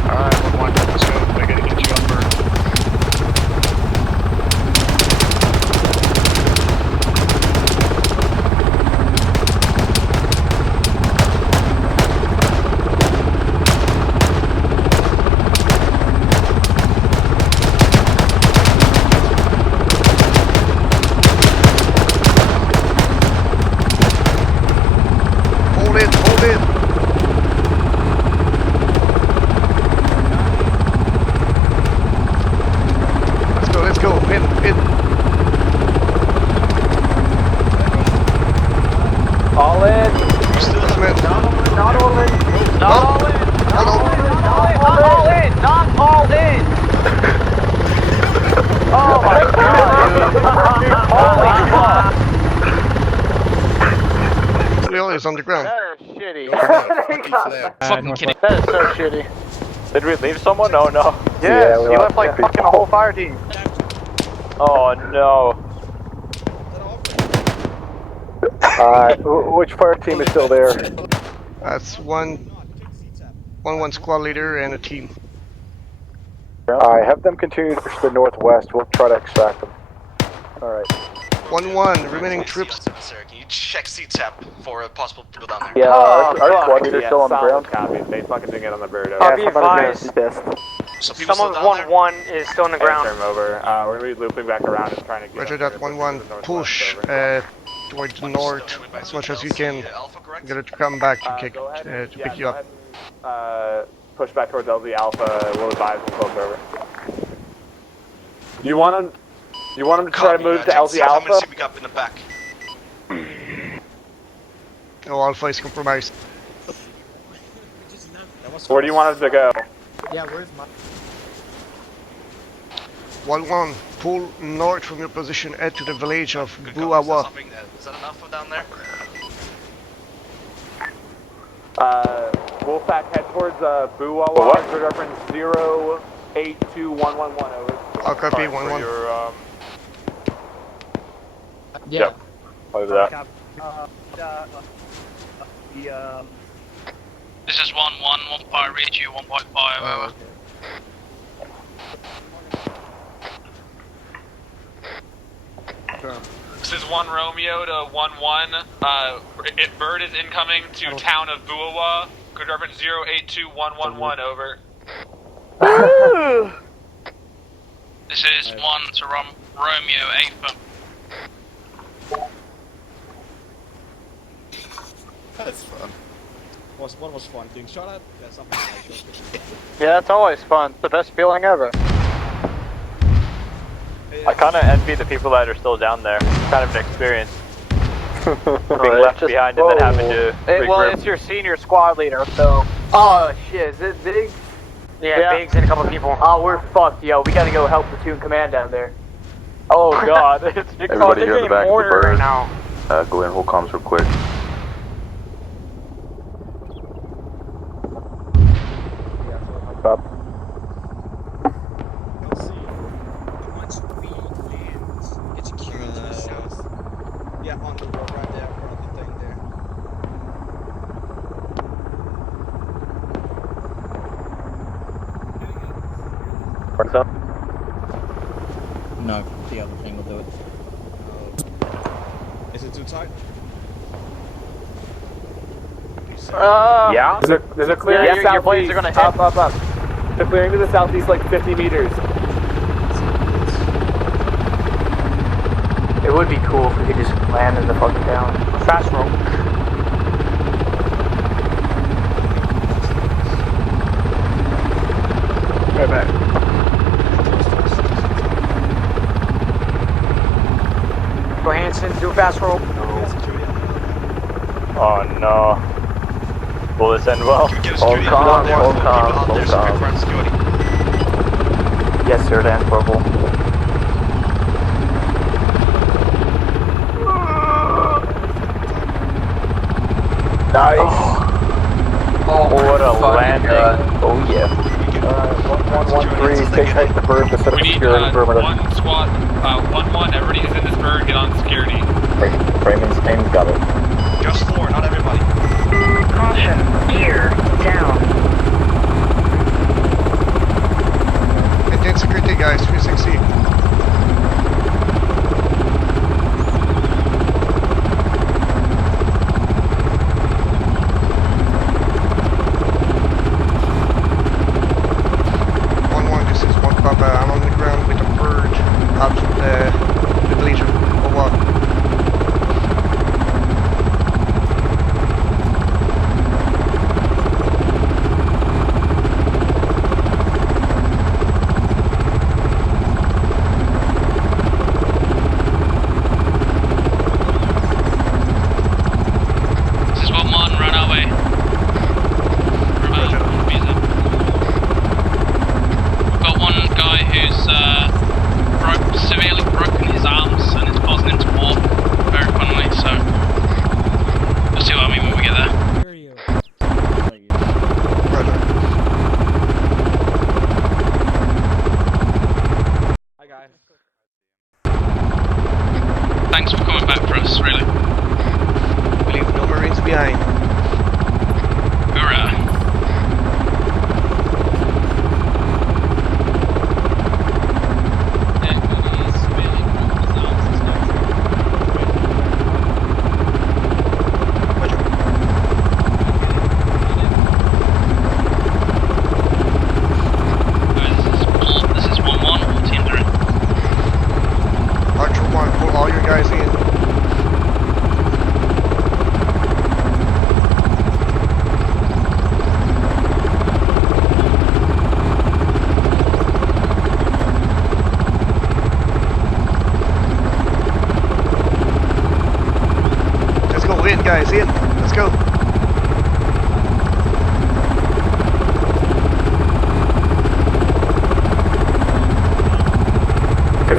Alright, 1-1, let's go. I gotta get you on bird. Hold it. Let's go. In. All in. Not all in. Oh my god! Holy fuck! Leon is on the ground. That is shitty. Fucking kidding. That is so shitty. Did we leave someone? Oh no. Yes, you left like fucking a whole fire team. Oh no. Which fire team is still there? That's one squad leader and a team. I have them continue to push to the northwest. We'll try to extract them. Alright. 1-1, remaining troops. Can you check CTAP for a possible people down there? Yeah, our squad leader's still on the ground. Copy. They fucking didn't get on the bird. I'll be advised. Someone 1-1 is still on the ground. Term over. We're going to be looping back around and trying to get. Roger that, 1-1, push towards the north as much as you can. Get it to come back to pick you up. Push back towards LZ Alpha. We'll advise when close over. You want them to try to move to LZ How many Alpha? we got in the back? No, Alpha is compromised. Where do you want us to go? Yeah, where's my... 1-1, pull north from your position, head to the village of Buawa. Is that enough for down there? Wolfpack, head towards Buawa. Grid reference 082111 over. I'll copy 1-1. Yeah. Over that. This is 1-1, 1 pi reach you, 1.5 over. This is 1 Romeo to 1-1. Bird is incoming to town of Buawa. Grid reference 082111 over. This is 1 to Romeo, Ava. That's fun. What was fun? Doing shot at? Yeah, something like that. Yeah, that's always fun. It's the best feeling ever. I kind of envy the people that are still down there. It's kind of an experience. Being left behind and then having to regroup. Well, it's your senior squad leader, so... Oh, shit, is it Biggs? Yeah, Biggs and a couple people. Oh, we're fucked, yo. We gotta go help Platoon Command down there. Oh, God. Everybody here in the back of the bird. Right now. Go in, hold comms real quick. Up. Yeah, on the road right there, on the thing there. What's up? No, the other thing will do it. Is it too tight? Yeah? There's a clearing Yeah, to the your planes are gonna southeast. hit. Up. The clearing to the southeast, like 50 meters. It would be cool if we could just land in the fucking town. Fast roll. Right back. Go Hanson, do a fast roll. Oh no. Will this end well? Hold calm. Yes, sir, Dan Purple. Nice. Oh, what a landing. Oh yeah. 113, take height the bird to set up We need security perimeter. 1 squad, 1-1, everybody who's in this bird, get on security. Raymond's name got it. Just 4, not everybody. Caution, gear down. Maintain security, guys, 360. I'm on the ground with a bird out of the village of Buawa.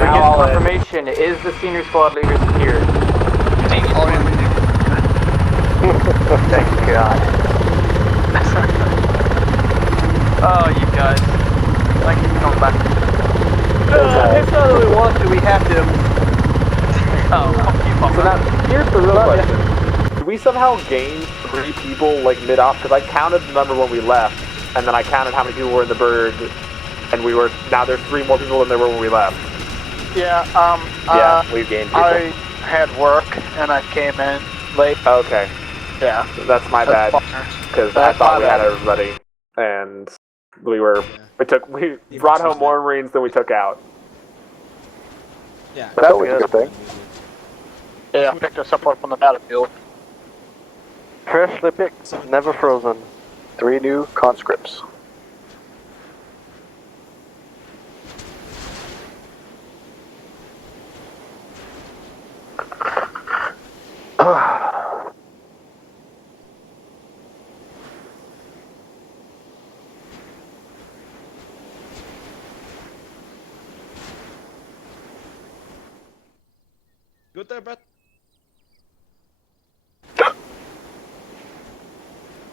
Now confirmation, is the senior squad leader secured? Thank God. Oh, you guys. Thank you for coming back. It's not that we want to, we have to. Oh, fuck you, Papa. So now, here's the real question. Did we somehow gain 3 people, like, mid-op? Because I counted the number when we left, and then I counted how many people were in the bird, and now there's 3 more people than there were when we left. Yeah, we've gained people. I had work, and I came in late. Okay. Yeah. That's my bad, because I thought we had everybody, and we brought home more Marines than we took out. Yeah. That's always a good thing. Yeah, picked us up on the battlefield. Freshly picked, never frozen. 3 new conscripts. Good there, Brett.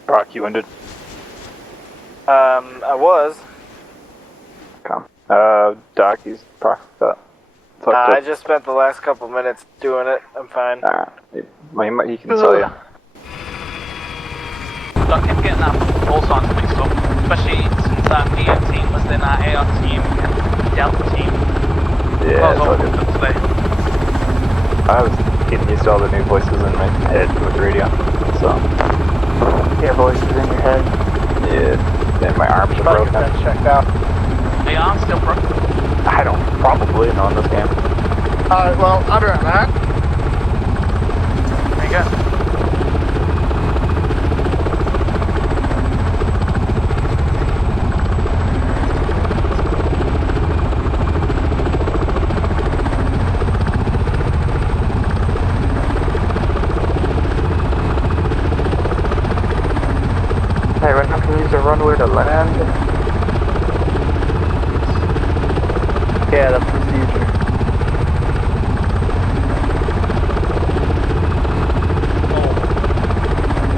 Brock, you ended. I was. Come. Doc, he's fucked up. I just spent the last couple minutes doing it. I'm fine. He can tell you. So I kept getting that all signs mixed up, especially since that EM team was then our AR team and Delta team. Yeah, I was all good. up today. I was getting used to all the new voices in my head with the radio, so. Yeah, voices in your head. Yeah, and my arms are broken. That checked out. The arm's still broken. I don't probably know in this game. Alright, well, I'll be right back. There you go. Hey, we're not gonna use the runway to land. Yeah, that's procedure.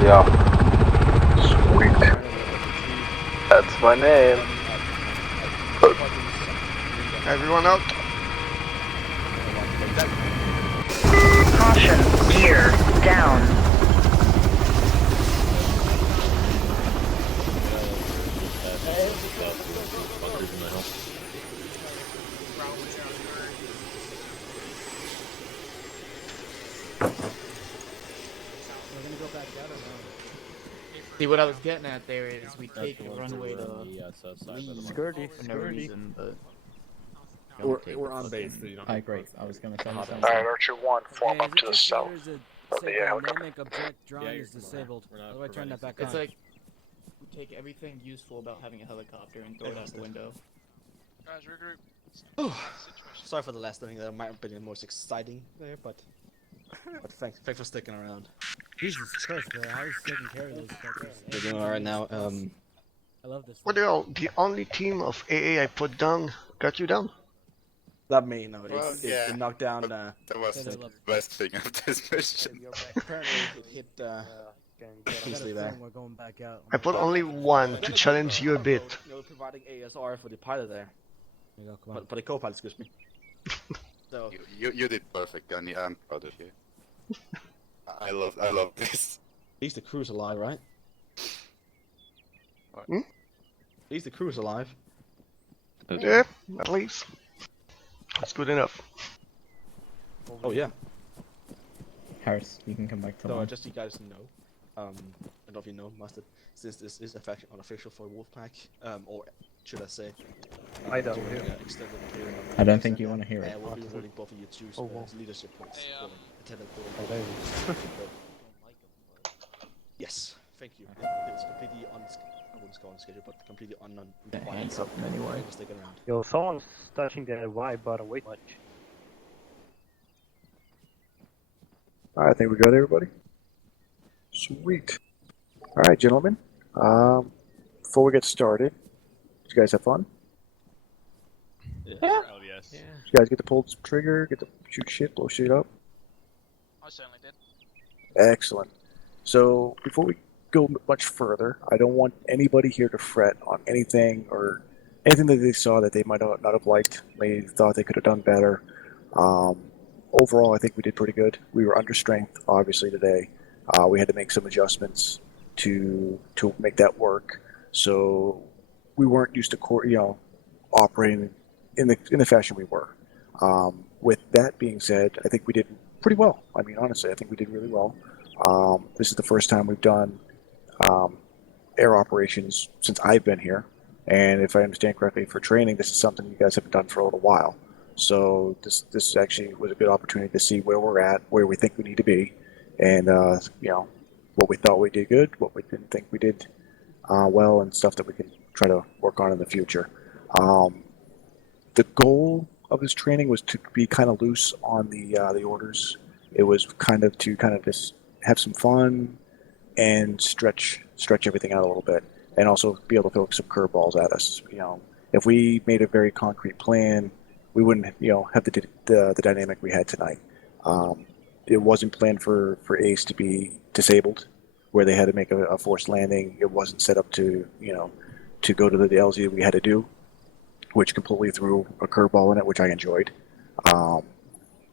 Yeah. Sweet. That's my name. Everyone out. Caution, gear down. See, what I was getting at there is we take the runway to leave Security, for no reason, but... We're on base. So you don't I agree. I was going to tell you something. Alright, Archer 1, form up to the south of the helicopter. Dynamic object drawing is disabled. How do I turn that back on? It's like, we take everything useful about having a helicopter and throw it out the window. Guys, regroup. Sorry for the last thing, that might have been the most exciting there, but thanks for sticking around. Jesus Christ, bro, I was taking care of this. We're doing alright now. I love this. What the hell? The only team of AA I put down got you down? Not me, no. Well, it knocked down. That was the best thing of this mission. Apparently, it hit Kingsley there. We're going back out. I put only one to challenge you a bit. You're providing ASR for the pilot there. There you go, come on. For the co-pilot, excuse me. So You did perfect, Gunny. I'm proud of you. I love this. At least the crew's alive, right? Hmm? At least the crew's alive. Yeah, at least. That's good enough. Oh yeah. Harris, you can come back to So line. just so you guys know, I don't know if you know, Mustard, since this is unofficial for Wolfpack, or should I say, I don't during, hear. extended period of I don't think you want to hear it. we'll be holding both of you to leadership points. Hey, attendant Yes, thank you. It's completely I wouldn't call it schedule, but completely hands up anyway. Sticking around. Yo, someone's touching the Y button way much. Alright, I think we got everybody. Sweet. Alright, gentlemen. Before we get started, did you guys have fun? Yeah. Oh yes. Yes. You guys get to pull the trigger, get to shoot shit, blow shit up. I certainly did. Excellent. So before we go much further, I don't want anybody here to fret on anything or anything that they saw that they might not have liked, may thought they could have done better. Overall, I think we did pretty good. We were under strength, obviously, today. We had to make some adjustments to make that work. So we weren't used to operating in the fashion we were. With that being said, I think we did pretty well. I mean, honestly, I think we did really well. This is the first time we've done air operations since I've been here, and if I understand correctly, for training, this is something you guys haven't done for a little while. So this actually was a good opportunity to see where we're at, where we think we need to be, and what we thought we did good, what we didn't think we did well, and stuff that we can try to work on in the future. The goal of this training was to be kind of loose on the orders. It was kind of just have some fun and stretch everything out a little bit, and also be able to throw some curveballs at us. If we made a very concrete plan, we wouldn't have the dynamic we had tonight. It wasn't planned for Ace to be disabled, where they had to make a forced landing. It wasn't set up to go to the LZ we had to do, which completely threw a curveball in it, which I enjoyed.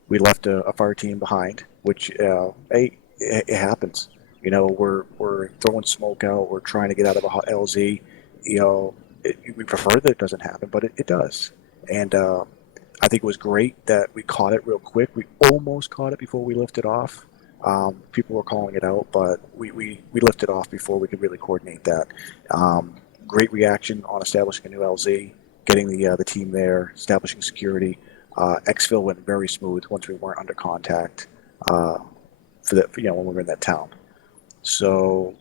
We left a fire team behind, which it happens. We're throwing smoke out. We're trying to get out of a hot LZ. We prefer that it doesn't happen, but it does. And I think it was great that we caught it real quick. We almost caught it before we lifted off. People were calling it out, but we lifted off before we could really coordinate that. Great reaction on establishing a new LZ, getting the team there, establishing security. Exfil went very smooth once we weren't under contact when we were in that town. So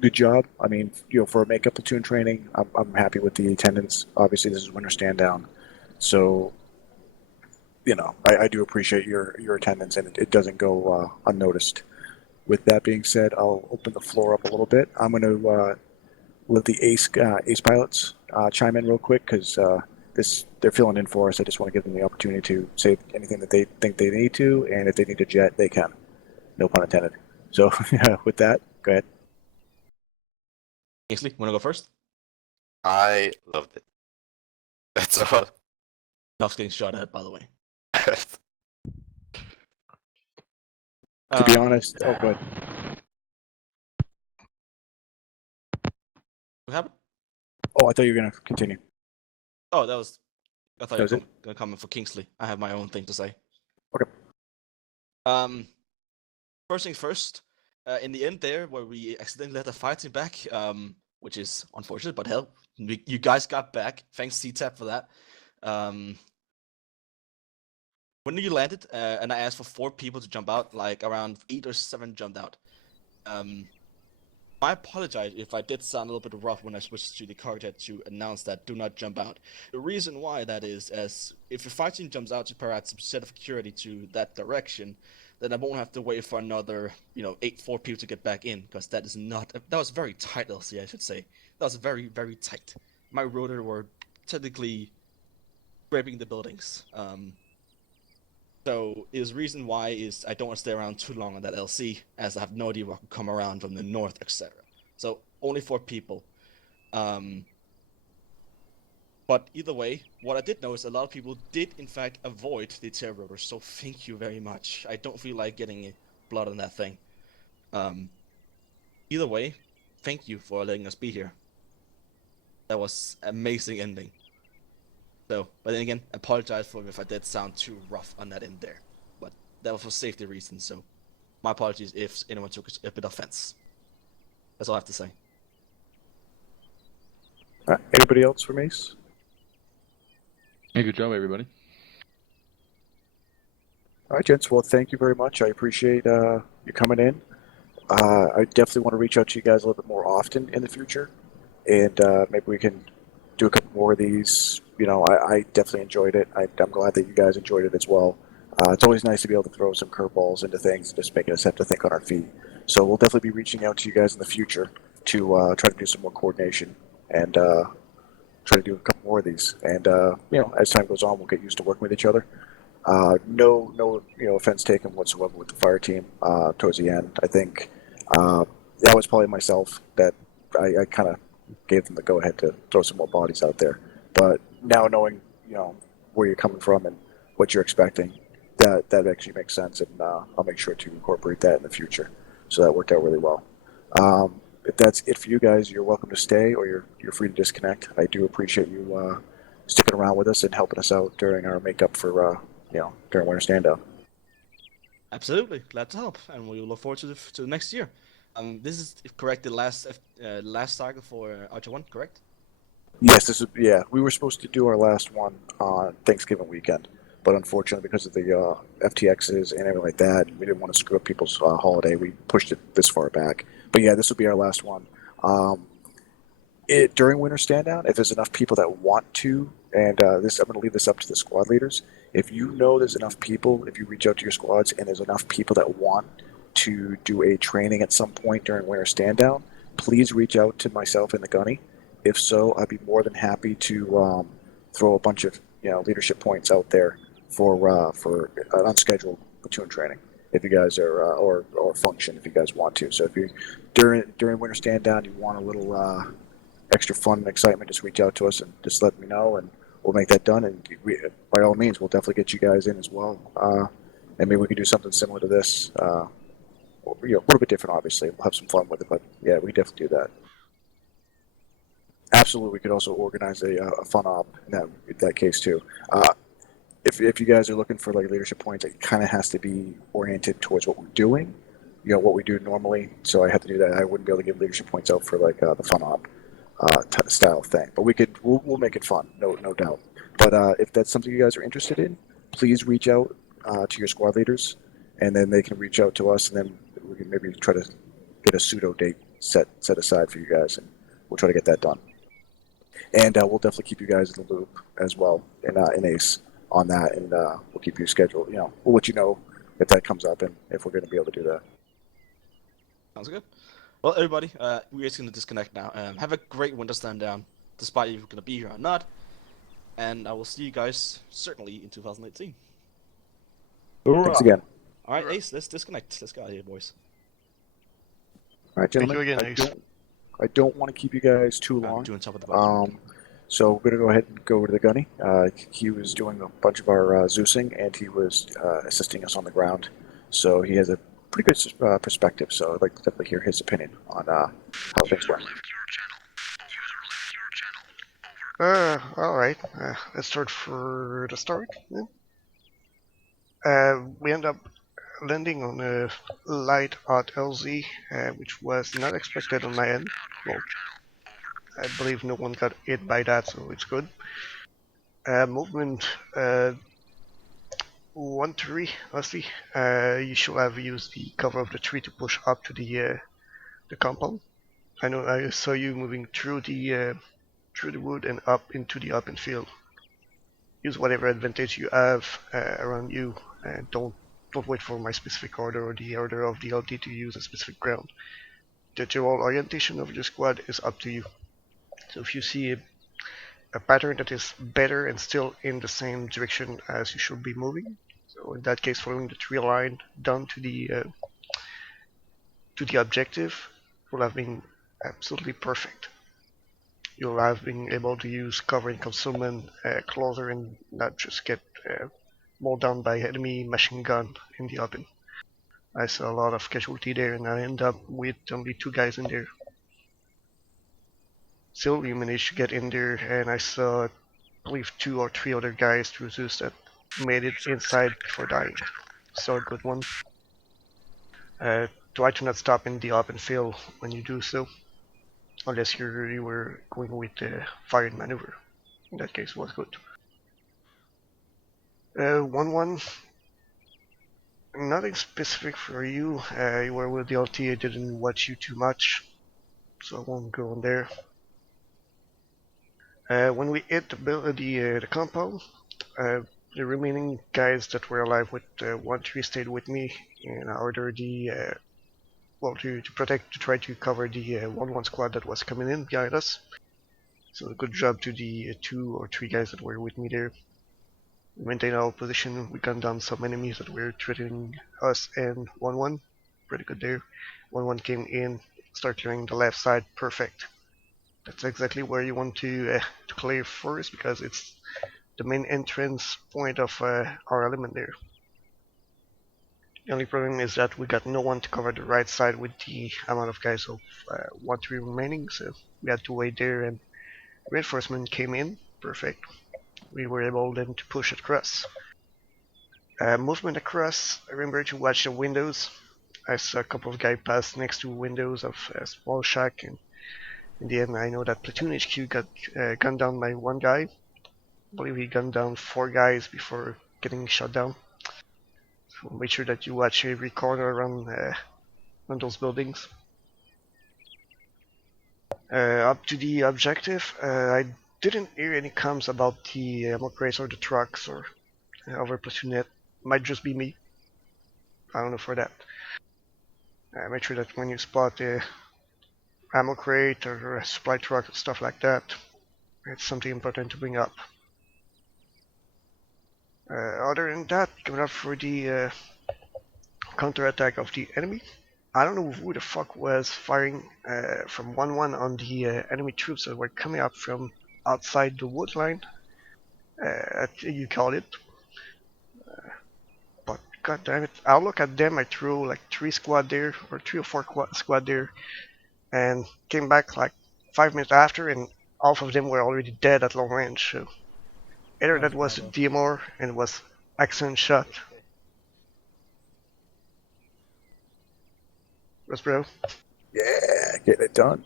good job. I mean, for a makeup platoon training, I'm happy with the attendance. Obviously, this is winter stand down, so I do appreciate your attendance, and it doesn't go unnoticed. With that being said, I'll open the floor up a little bit. I'm going to let the ace pilots chime in real quick, because they're filling in for us. I just want to give them the opportunity to say anything that they think they need to, and if they need a jet, they can. No pun intended. So with that, go ahead. Kingsley, want to go first? I loved it. That's all. Duff's getting shot at, by the way. To be honest, oh, good. What happened? Oh, I thought you were going to continue. Oh, I thought you were That was going to comment for Kingsley. I have my own thing to say. Okay. First things first, in the end there, where we accidentally let the fighting back, which is unfortunate, but hell, you guys got back. Thanks, CTAP, for that. When you landed, and I asked for 4 people to jump out, like around 8 or 7 jumped out. I apologize if I did sound a little bit rough when I switched to the car jet to announce that do not jump out. The reason why that is, as if your fight team jumps out to provide some set of security to that direction, then I won't have to wait for another, 4 people to get back in, because that was very tight LC, I should say. That was very, very tight. My rotor were technically scraping the buildings. So his reason why is I don't want to stay around too long on that LC, as I have no idea what could come around from the north, etc. So only 4 people. But either way, what I did know is a lot of people did in fact avoid the tail rotor, so thank you very much. I don't feel like getting blood on that thing. Either way, thank you for letting us be here. That was amazing ending. So, but then again, apologize for if I did sound too rough on that end there. But that was for safety reasons, so my apologies if anyone took a bit of offense. That's all I have to say. Anybody else from Ace? Hey, good job, everybody. All right, gents. Well, thank you very much. I appreciate you coming in. I definitely want to reach out to you guys a little bit more often in the future, and maybe we can do a couple more of these. I definitely enjoyed it. I'm glad that you guys enjoyed it as well. It's always nice to be able to throw some curveballs into things and just making us have to think on our feet. So we'll definitely be reaching out to you guys in the future to try to do some more coordination and try to do a couple more of these. And as time goes on, we'll get used to working with each other. No, offense taken whatsoever with the fire team towards the end. I think that was probably myself that I kind of gave them the go-ahead to throw some more bodies out there. But now knowing, where you're coming from and what you're expecting, that actually makes sense, and I'll make sure to incorporate that in the future. So that worked out really well. If that's it for you guys, you're welcome to stay, or you're free to disconnect. I do appreciate you sticking around with us and helping us out during our makeup for during Winter Standout. Absolutely, glad to help, and we look forward to the next year. This is, if correct, the last cycle for Archer 1, correct? Yes, we were supposed to do our last one on Thanksgiving weekend, but unfortunately, because of the FTXs and everything like that, we didn't want to screw up people's holiday. We pushed it this far back. But yeah, this will be our last one. During Winter Standout, if there's enough people that want to, and I'm going to leave this up to the squad leaders. If you know there's enough people, if you reach out to your squads and there's enough people that want to do a training at some point during Winter Standout, please reach out to myself and the Gunny. If so, I'd be more than happy to throw a bunch of leadership points out there for an unscheduled platoon training. If you guys are or function, if you guys want to. So if you during Winter Standout you want a little extra fun and excitement, just reach out to us and just let me know, and we'll make that done. And by all means, we'll definitely get you guys in as well. And maybe we can do something similar to this. A little bit different, obviously. We'll have some fun with it, but yeah, we definitely do that. Absolutely, we could also organize a fun op in that case too. If you guys are looking for like leadership points, it kind of has to be oriented towards what we're doing, what we do normally. So I have to do that. I wouldn't be able to give leadership points out for like the fun op style thing. But we'll make it fun, no doubt. But if that's something you guys are interested in, please reach out to your squad leaders, and then they can reach out to us, and then we can maybe try to get a pseudo date set aside for you guys, and we'll try to get that done. And we'll definitely keep you guys in the loop as well in ACE on that, and we'll keep you scheduled. We'll let you know if that comes up and if we're going to be able to do that. Sounds good. Well, everybody, we're just going to disconnect now. Have a great Winter Standout, despite if you're going to be here or not. And I will see you guys certainly in 2018. Thanks again. All right, Ace, let's disconnect. Let's get out of here, boys. All right, gentlemen. Thank you again, Ace. I don't want to keep you guys too long. Doing top of the bottom. So we're going to go ahead and go over to the Gunny. He was doing a bunch of our Zeusing, and he was assisting us on the ground. So he has a pretty good perspective, so I'd like to definitely hear his opinion on how things went. Alright. Let's start for the start. We end up landing on a light hot LZ, which was not expected on my end. Well, I believe no one got hit by that, so it's good. Movement 1-3, honestly. You should have used the cover of the tree to push up to the compound. I know I saw you moving through the wood and up into the open field. Use whatever advantage you have around you, and don't wait for my specific order or the order of the LT to use a specific ground. The general orientation of your squad is up to you. So if you see a pattern that is better and still in the same direction as you should be moving, so in that case following the tree line down to the objective, will have been absolutely perfect. You'll have been able to use cover and concealment closer and not just get mowed down by enemy machine gun in the open. I saw a lot of casualty there, and I ended up with only 2 guys in there. Still, we managed to get in there, and I saw, I believe, 2 or 3 other guys through Zeus that made it inside before dying. So a good one. Try to not stop in the open field when you do so, unless you were going with the fired maneuver. In that case, it was good. 1-1. Nothing specific for you. You were with the LT, I didn't watch you too much, so I won't go on there. When we hit the compound, the remaining guys that were alive with 1-3 stayed with me in order to try to cover the 1-1 squad that was coming in behind us. So good job to the 2 or 3 guys that were with me there. We maintained our position, we gunned down some enemies that were threatening us and 1-1. Pretty good there. 1-1 came in, started clearing the left side, perfect. That's exactly where you want to clear first because it's the main entrance point of our element there. The only problem is that we got no one to cover the right side with the amount of guys of 1-3 remaining, so we had to wait there and reinforcement came in, perfect. We were able then to push across. Movement across, remember to watch the windows. I saw a couple of guys pass next to windows of a small shack, and in the end I know that Platoon HQ got gunned down by 1 guy. I believe he gunned down 4 guys before getting shot down. So make sure that you watch every corner around those buildings. Up to the objective, I didn't hear any comms about the ammo crates or the trucks or over Platoon. Might just be me. I don't know for that. Make sure that when you spot a ammo crate or a supply truck, stuff like that, it's something important to bring up. Other than that, coming up for the counterattack of the enemy. I don't know who the fuck was firing from 1-1 on the enemy troops that were coming up from outside the wood line, you called it. But god damn it, I'll look at them, I threw like 3 squad there, or 3 or 4 squad there, and came back like 5 minutes after, and half of them were already dead at long range, so either that was DMR and was excellent shot. Yes, bro. Yeah, getting it done.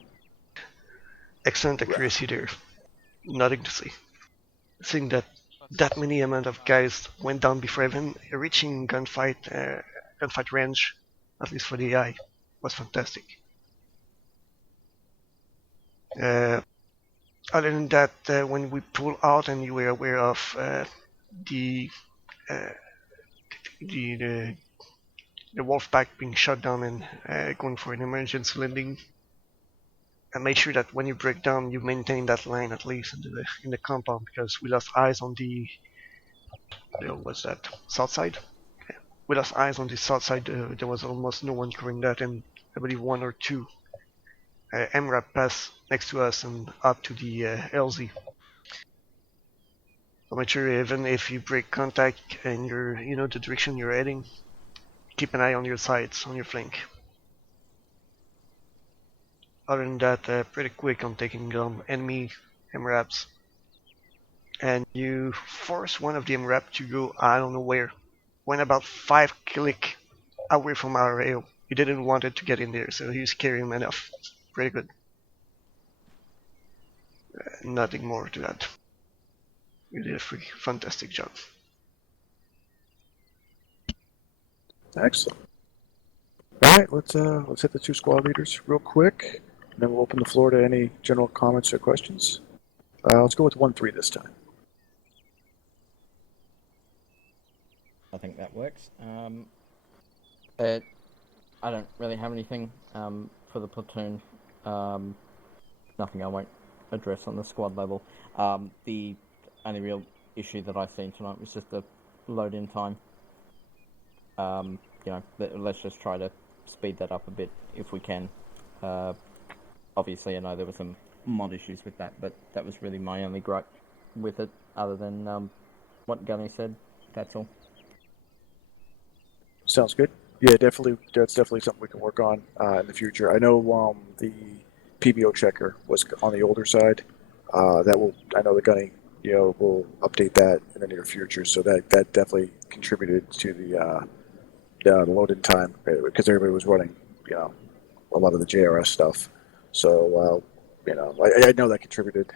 Excellent accuracy there. Nothing to say. Seeing that many amount of guys went down before even reaching gunfight range, at least for the AI, was fantastic. Other than that, when we pull out and you were aware of the Wolfpack being shut down and going for an emergency landing, and make sure that when you break down, you maintain that line at least in the compound, because we lost eyes on the what's that, south side. We lost eyes on the south side. There was almost no one covering that, and I believe 1 or 2 MRAP passed next to us and up to the LZ. So make sure even if you break contact and you know the direction you're heading, keep an eye on your sides, on your flank. Other than that, pretty quick on taking down enemy MRAPs. And you force one of the MRAP to go I don't know where. Went about 5 click away from our AO. He didn't want it to get in there, so he was carrying him enough. Pretty good. Nothing more to add. You did a fantastic job. Excellent. All right, let's hit the 2 squad leaders real quick, and then we'll open the floor to any general comments or questions. Let's go with 1-3 this time. I think that works. I don't really have anything for the platoon. Nothing I won't address on the squad level. The only real issue that I seen tonight was just the load-in time. Let's just try to speed that up a bit if we can. Obviously, I know there were some mod issues with that, but that was really my only gripe with it, other than what Gunny said. That's all. Sounds good. Yeah, definitely. That's definitely something we can work on in the future. I know the PBO checker was on the older side. I know the Gunny, will update that in the near future. So that definitely contributed to the load-in time, because everybody was running, a lot of the JRS stuff. So I know that contributed.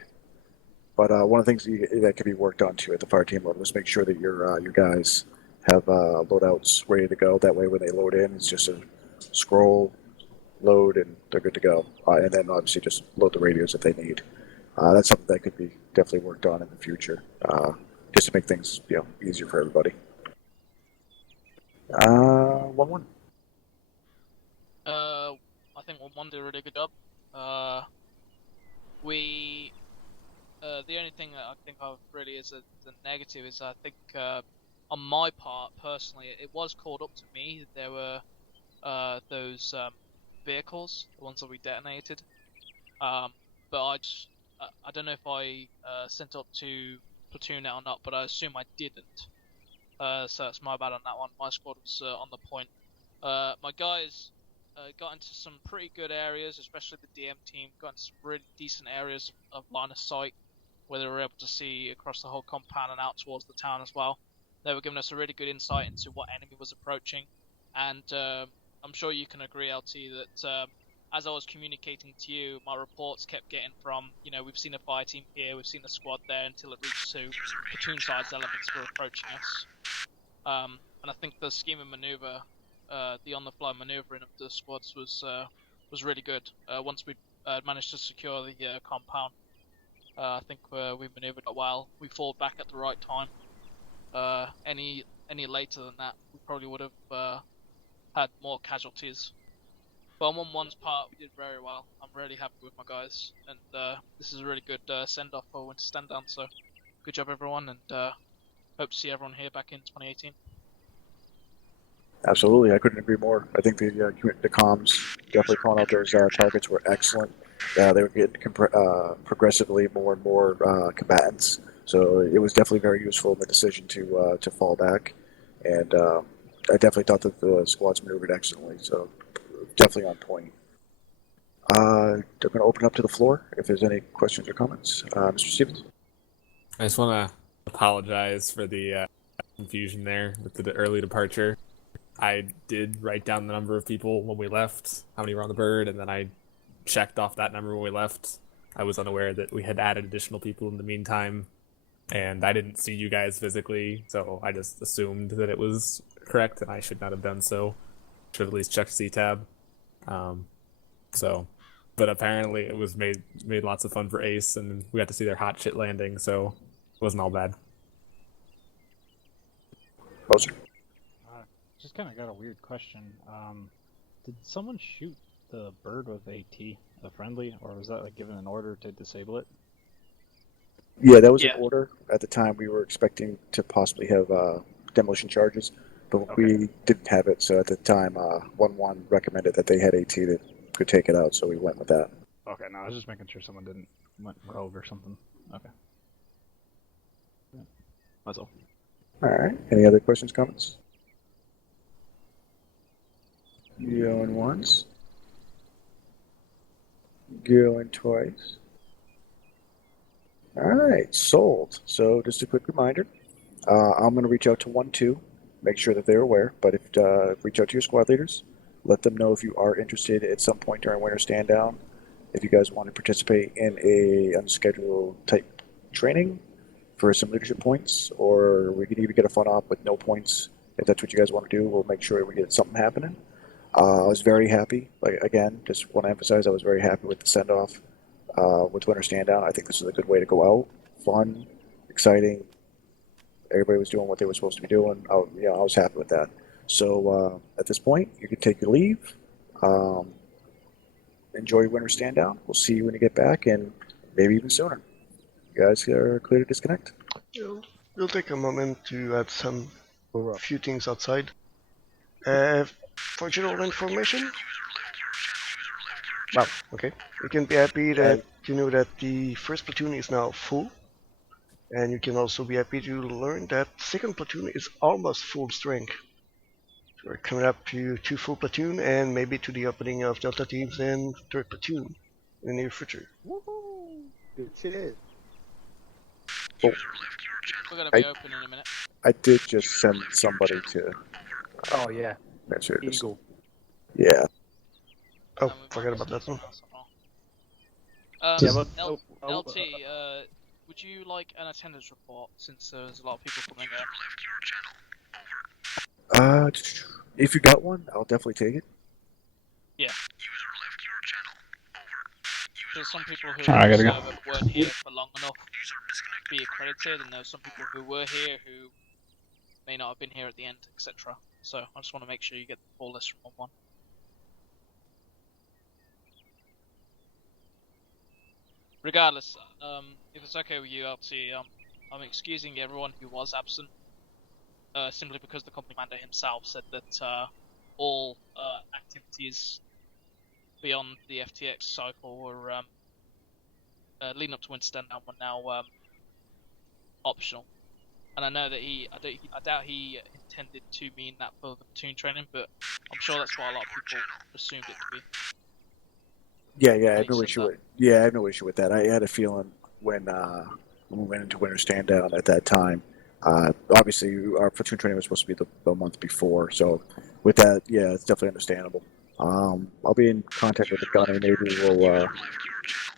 But one of the things that could be worked on too at the fire team level is make sure that your guys have loadouts ready to go. That way, when they load in, it's just a scroll, load, and they're good to go. And then obviously just load the radios if they need. That's something that could be definitely worked on in the future, just to make things easier for everybody. 1-1. I think 1-1 did a really good job. We the only thing that I think of really is the negative is I think on my part personally, it was called up to me that there were those vehicles, the ones that we detonated. But I don't know if I sent up to Platoon it or not, but I assume I didn't. So that's my bad on that one. My squad was on the point. My guys got into some pretty good areas, especially the DM team got into some really decent areas of line of sight, where they were able to see across the whole compound and out towards the town as well. They were giving us a really good insight into what enemy was approaching, and I'm sure you can agree, LT, that as I was communicating to you, my reports kept getting from, we've seen a fire team here, we've seen a squad there, until it reached to platoon size elements were approaching us. And I think the scheme of maneuver, the on-the-fly maneuvering of the squads was really good. Once we managed to secure the compound, I think we maneuvered it well. We fought back at the right time. Any later than that, we probably would have had more casualties. But on 1-1's part, we did very well. I'm really happy with my guys, and this is a really good send-off for Winter Stand Down. So, good job, everyone, and hope to see everyone here back in 2018. Absolutely, I couldn't agree more. I think the comms definitely calling out those targets were excellent. They were getting progressively more and more combatants, so it was definitely very useful in the decision to fall back. And I definitely thought that the squads maneuvered excellently, so definitely on point. They're going to open up to the floor if there's any questions or comments. Mr. Stevens? I just want to apologize for the confusion there with the early departure. I did write down the number of people when we left, how many were on the bird, and then I checked off that number when we left. I was unaware that we had added additional people in the meantime, and I didn't see you guys physically, so I just assumed that it was correct, and I should not have done so. Should have at least checked C-Tab. But apparently it was made lots of fun for Ace, and we got to see their hot shit landing, so it wasn't all bad. Just kind of got a weird question. Did someone shoot the bird with AT, a friendly, or was that like given an order to disable it? Yeah, that was an order. At the time, we were expecting to possibly have demolition charges, but we didn't have it. So at the time, 1-1 recommended that they had AT that could take it out, so we went with that. Okay, no, I was just making sure someone didn't went rogue or something. Okay. Yeah, that's all. All right. Any other questions, comments? Going once. Going twice. All right, sold. So just a quick reminder, I'm going to reach out to 1-2, make sure that they're aware, but reach out to your squad leaders, let them know if you are interested at some point during Winter Stand Down, if you guys want to participate in a unscheduled type training for some leadership points, or we can even get a fun op with no points. If that's what you guys want to do, we'll make sure we get something happening. I was very happy. Like, again, just want to emphasize, I was very happy with the send-off with Winter Stand Down. I think this is a good way to go out. Fun, exciting. Everybody was doing what they were supposed to be doing. I was happy with that. So at this point, you can take your leave. Enjoy Winter Stand Down. We'll see you when you get back, and maybe even sooner. You guys are clear to disconnect? We'll take a moment to add a few things outside. For general information, well, okay, you can be happy that you know that the first platoon is now full, and you can also be happy to learn that second platoon is almost full strength. So we're coming up to 2 full platoon, and maybe to the opening of Delta teams and 3rd platoon in the near future. Woohoo! Good shit. We're gonna be open in a minute. I did just send somebody to. Oh yeah. That's it. Eagle. Yeah. Oh, forgot about that one. LT, would you like an attendance report, since there's a lot of people coming in? If you got one, I'll definitely take it. Yeah. There's some people who weren't here for long enough to be accredited, and there's some people who were here who may not have been here at the end, etc. So I just want to make sure you get the full list from 1-1. regardless, if it's okay with you, LT, I'm excusing everyone who was absent, simply because the company commander himself said that all activities beyond the FTX cycle were leading up to Winter Stand-Down were now optional. And I know that I doubt he intended to mean that for the platoon training, but I'm sure that's what a lot of people assumed it to be. Yeah, I have no issue with. Yeah, I have no issue with that. I had a feeling when we went into Winter Stand Down at that time. Obviously, our platoon training was supposed to be the month before, so with that, yeah, it's definitely understandable. I'll be in contact with the gunner. Maybe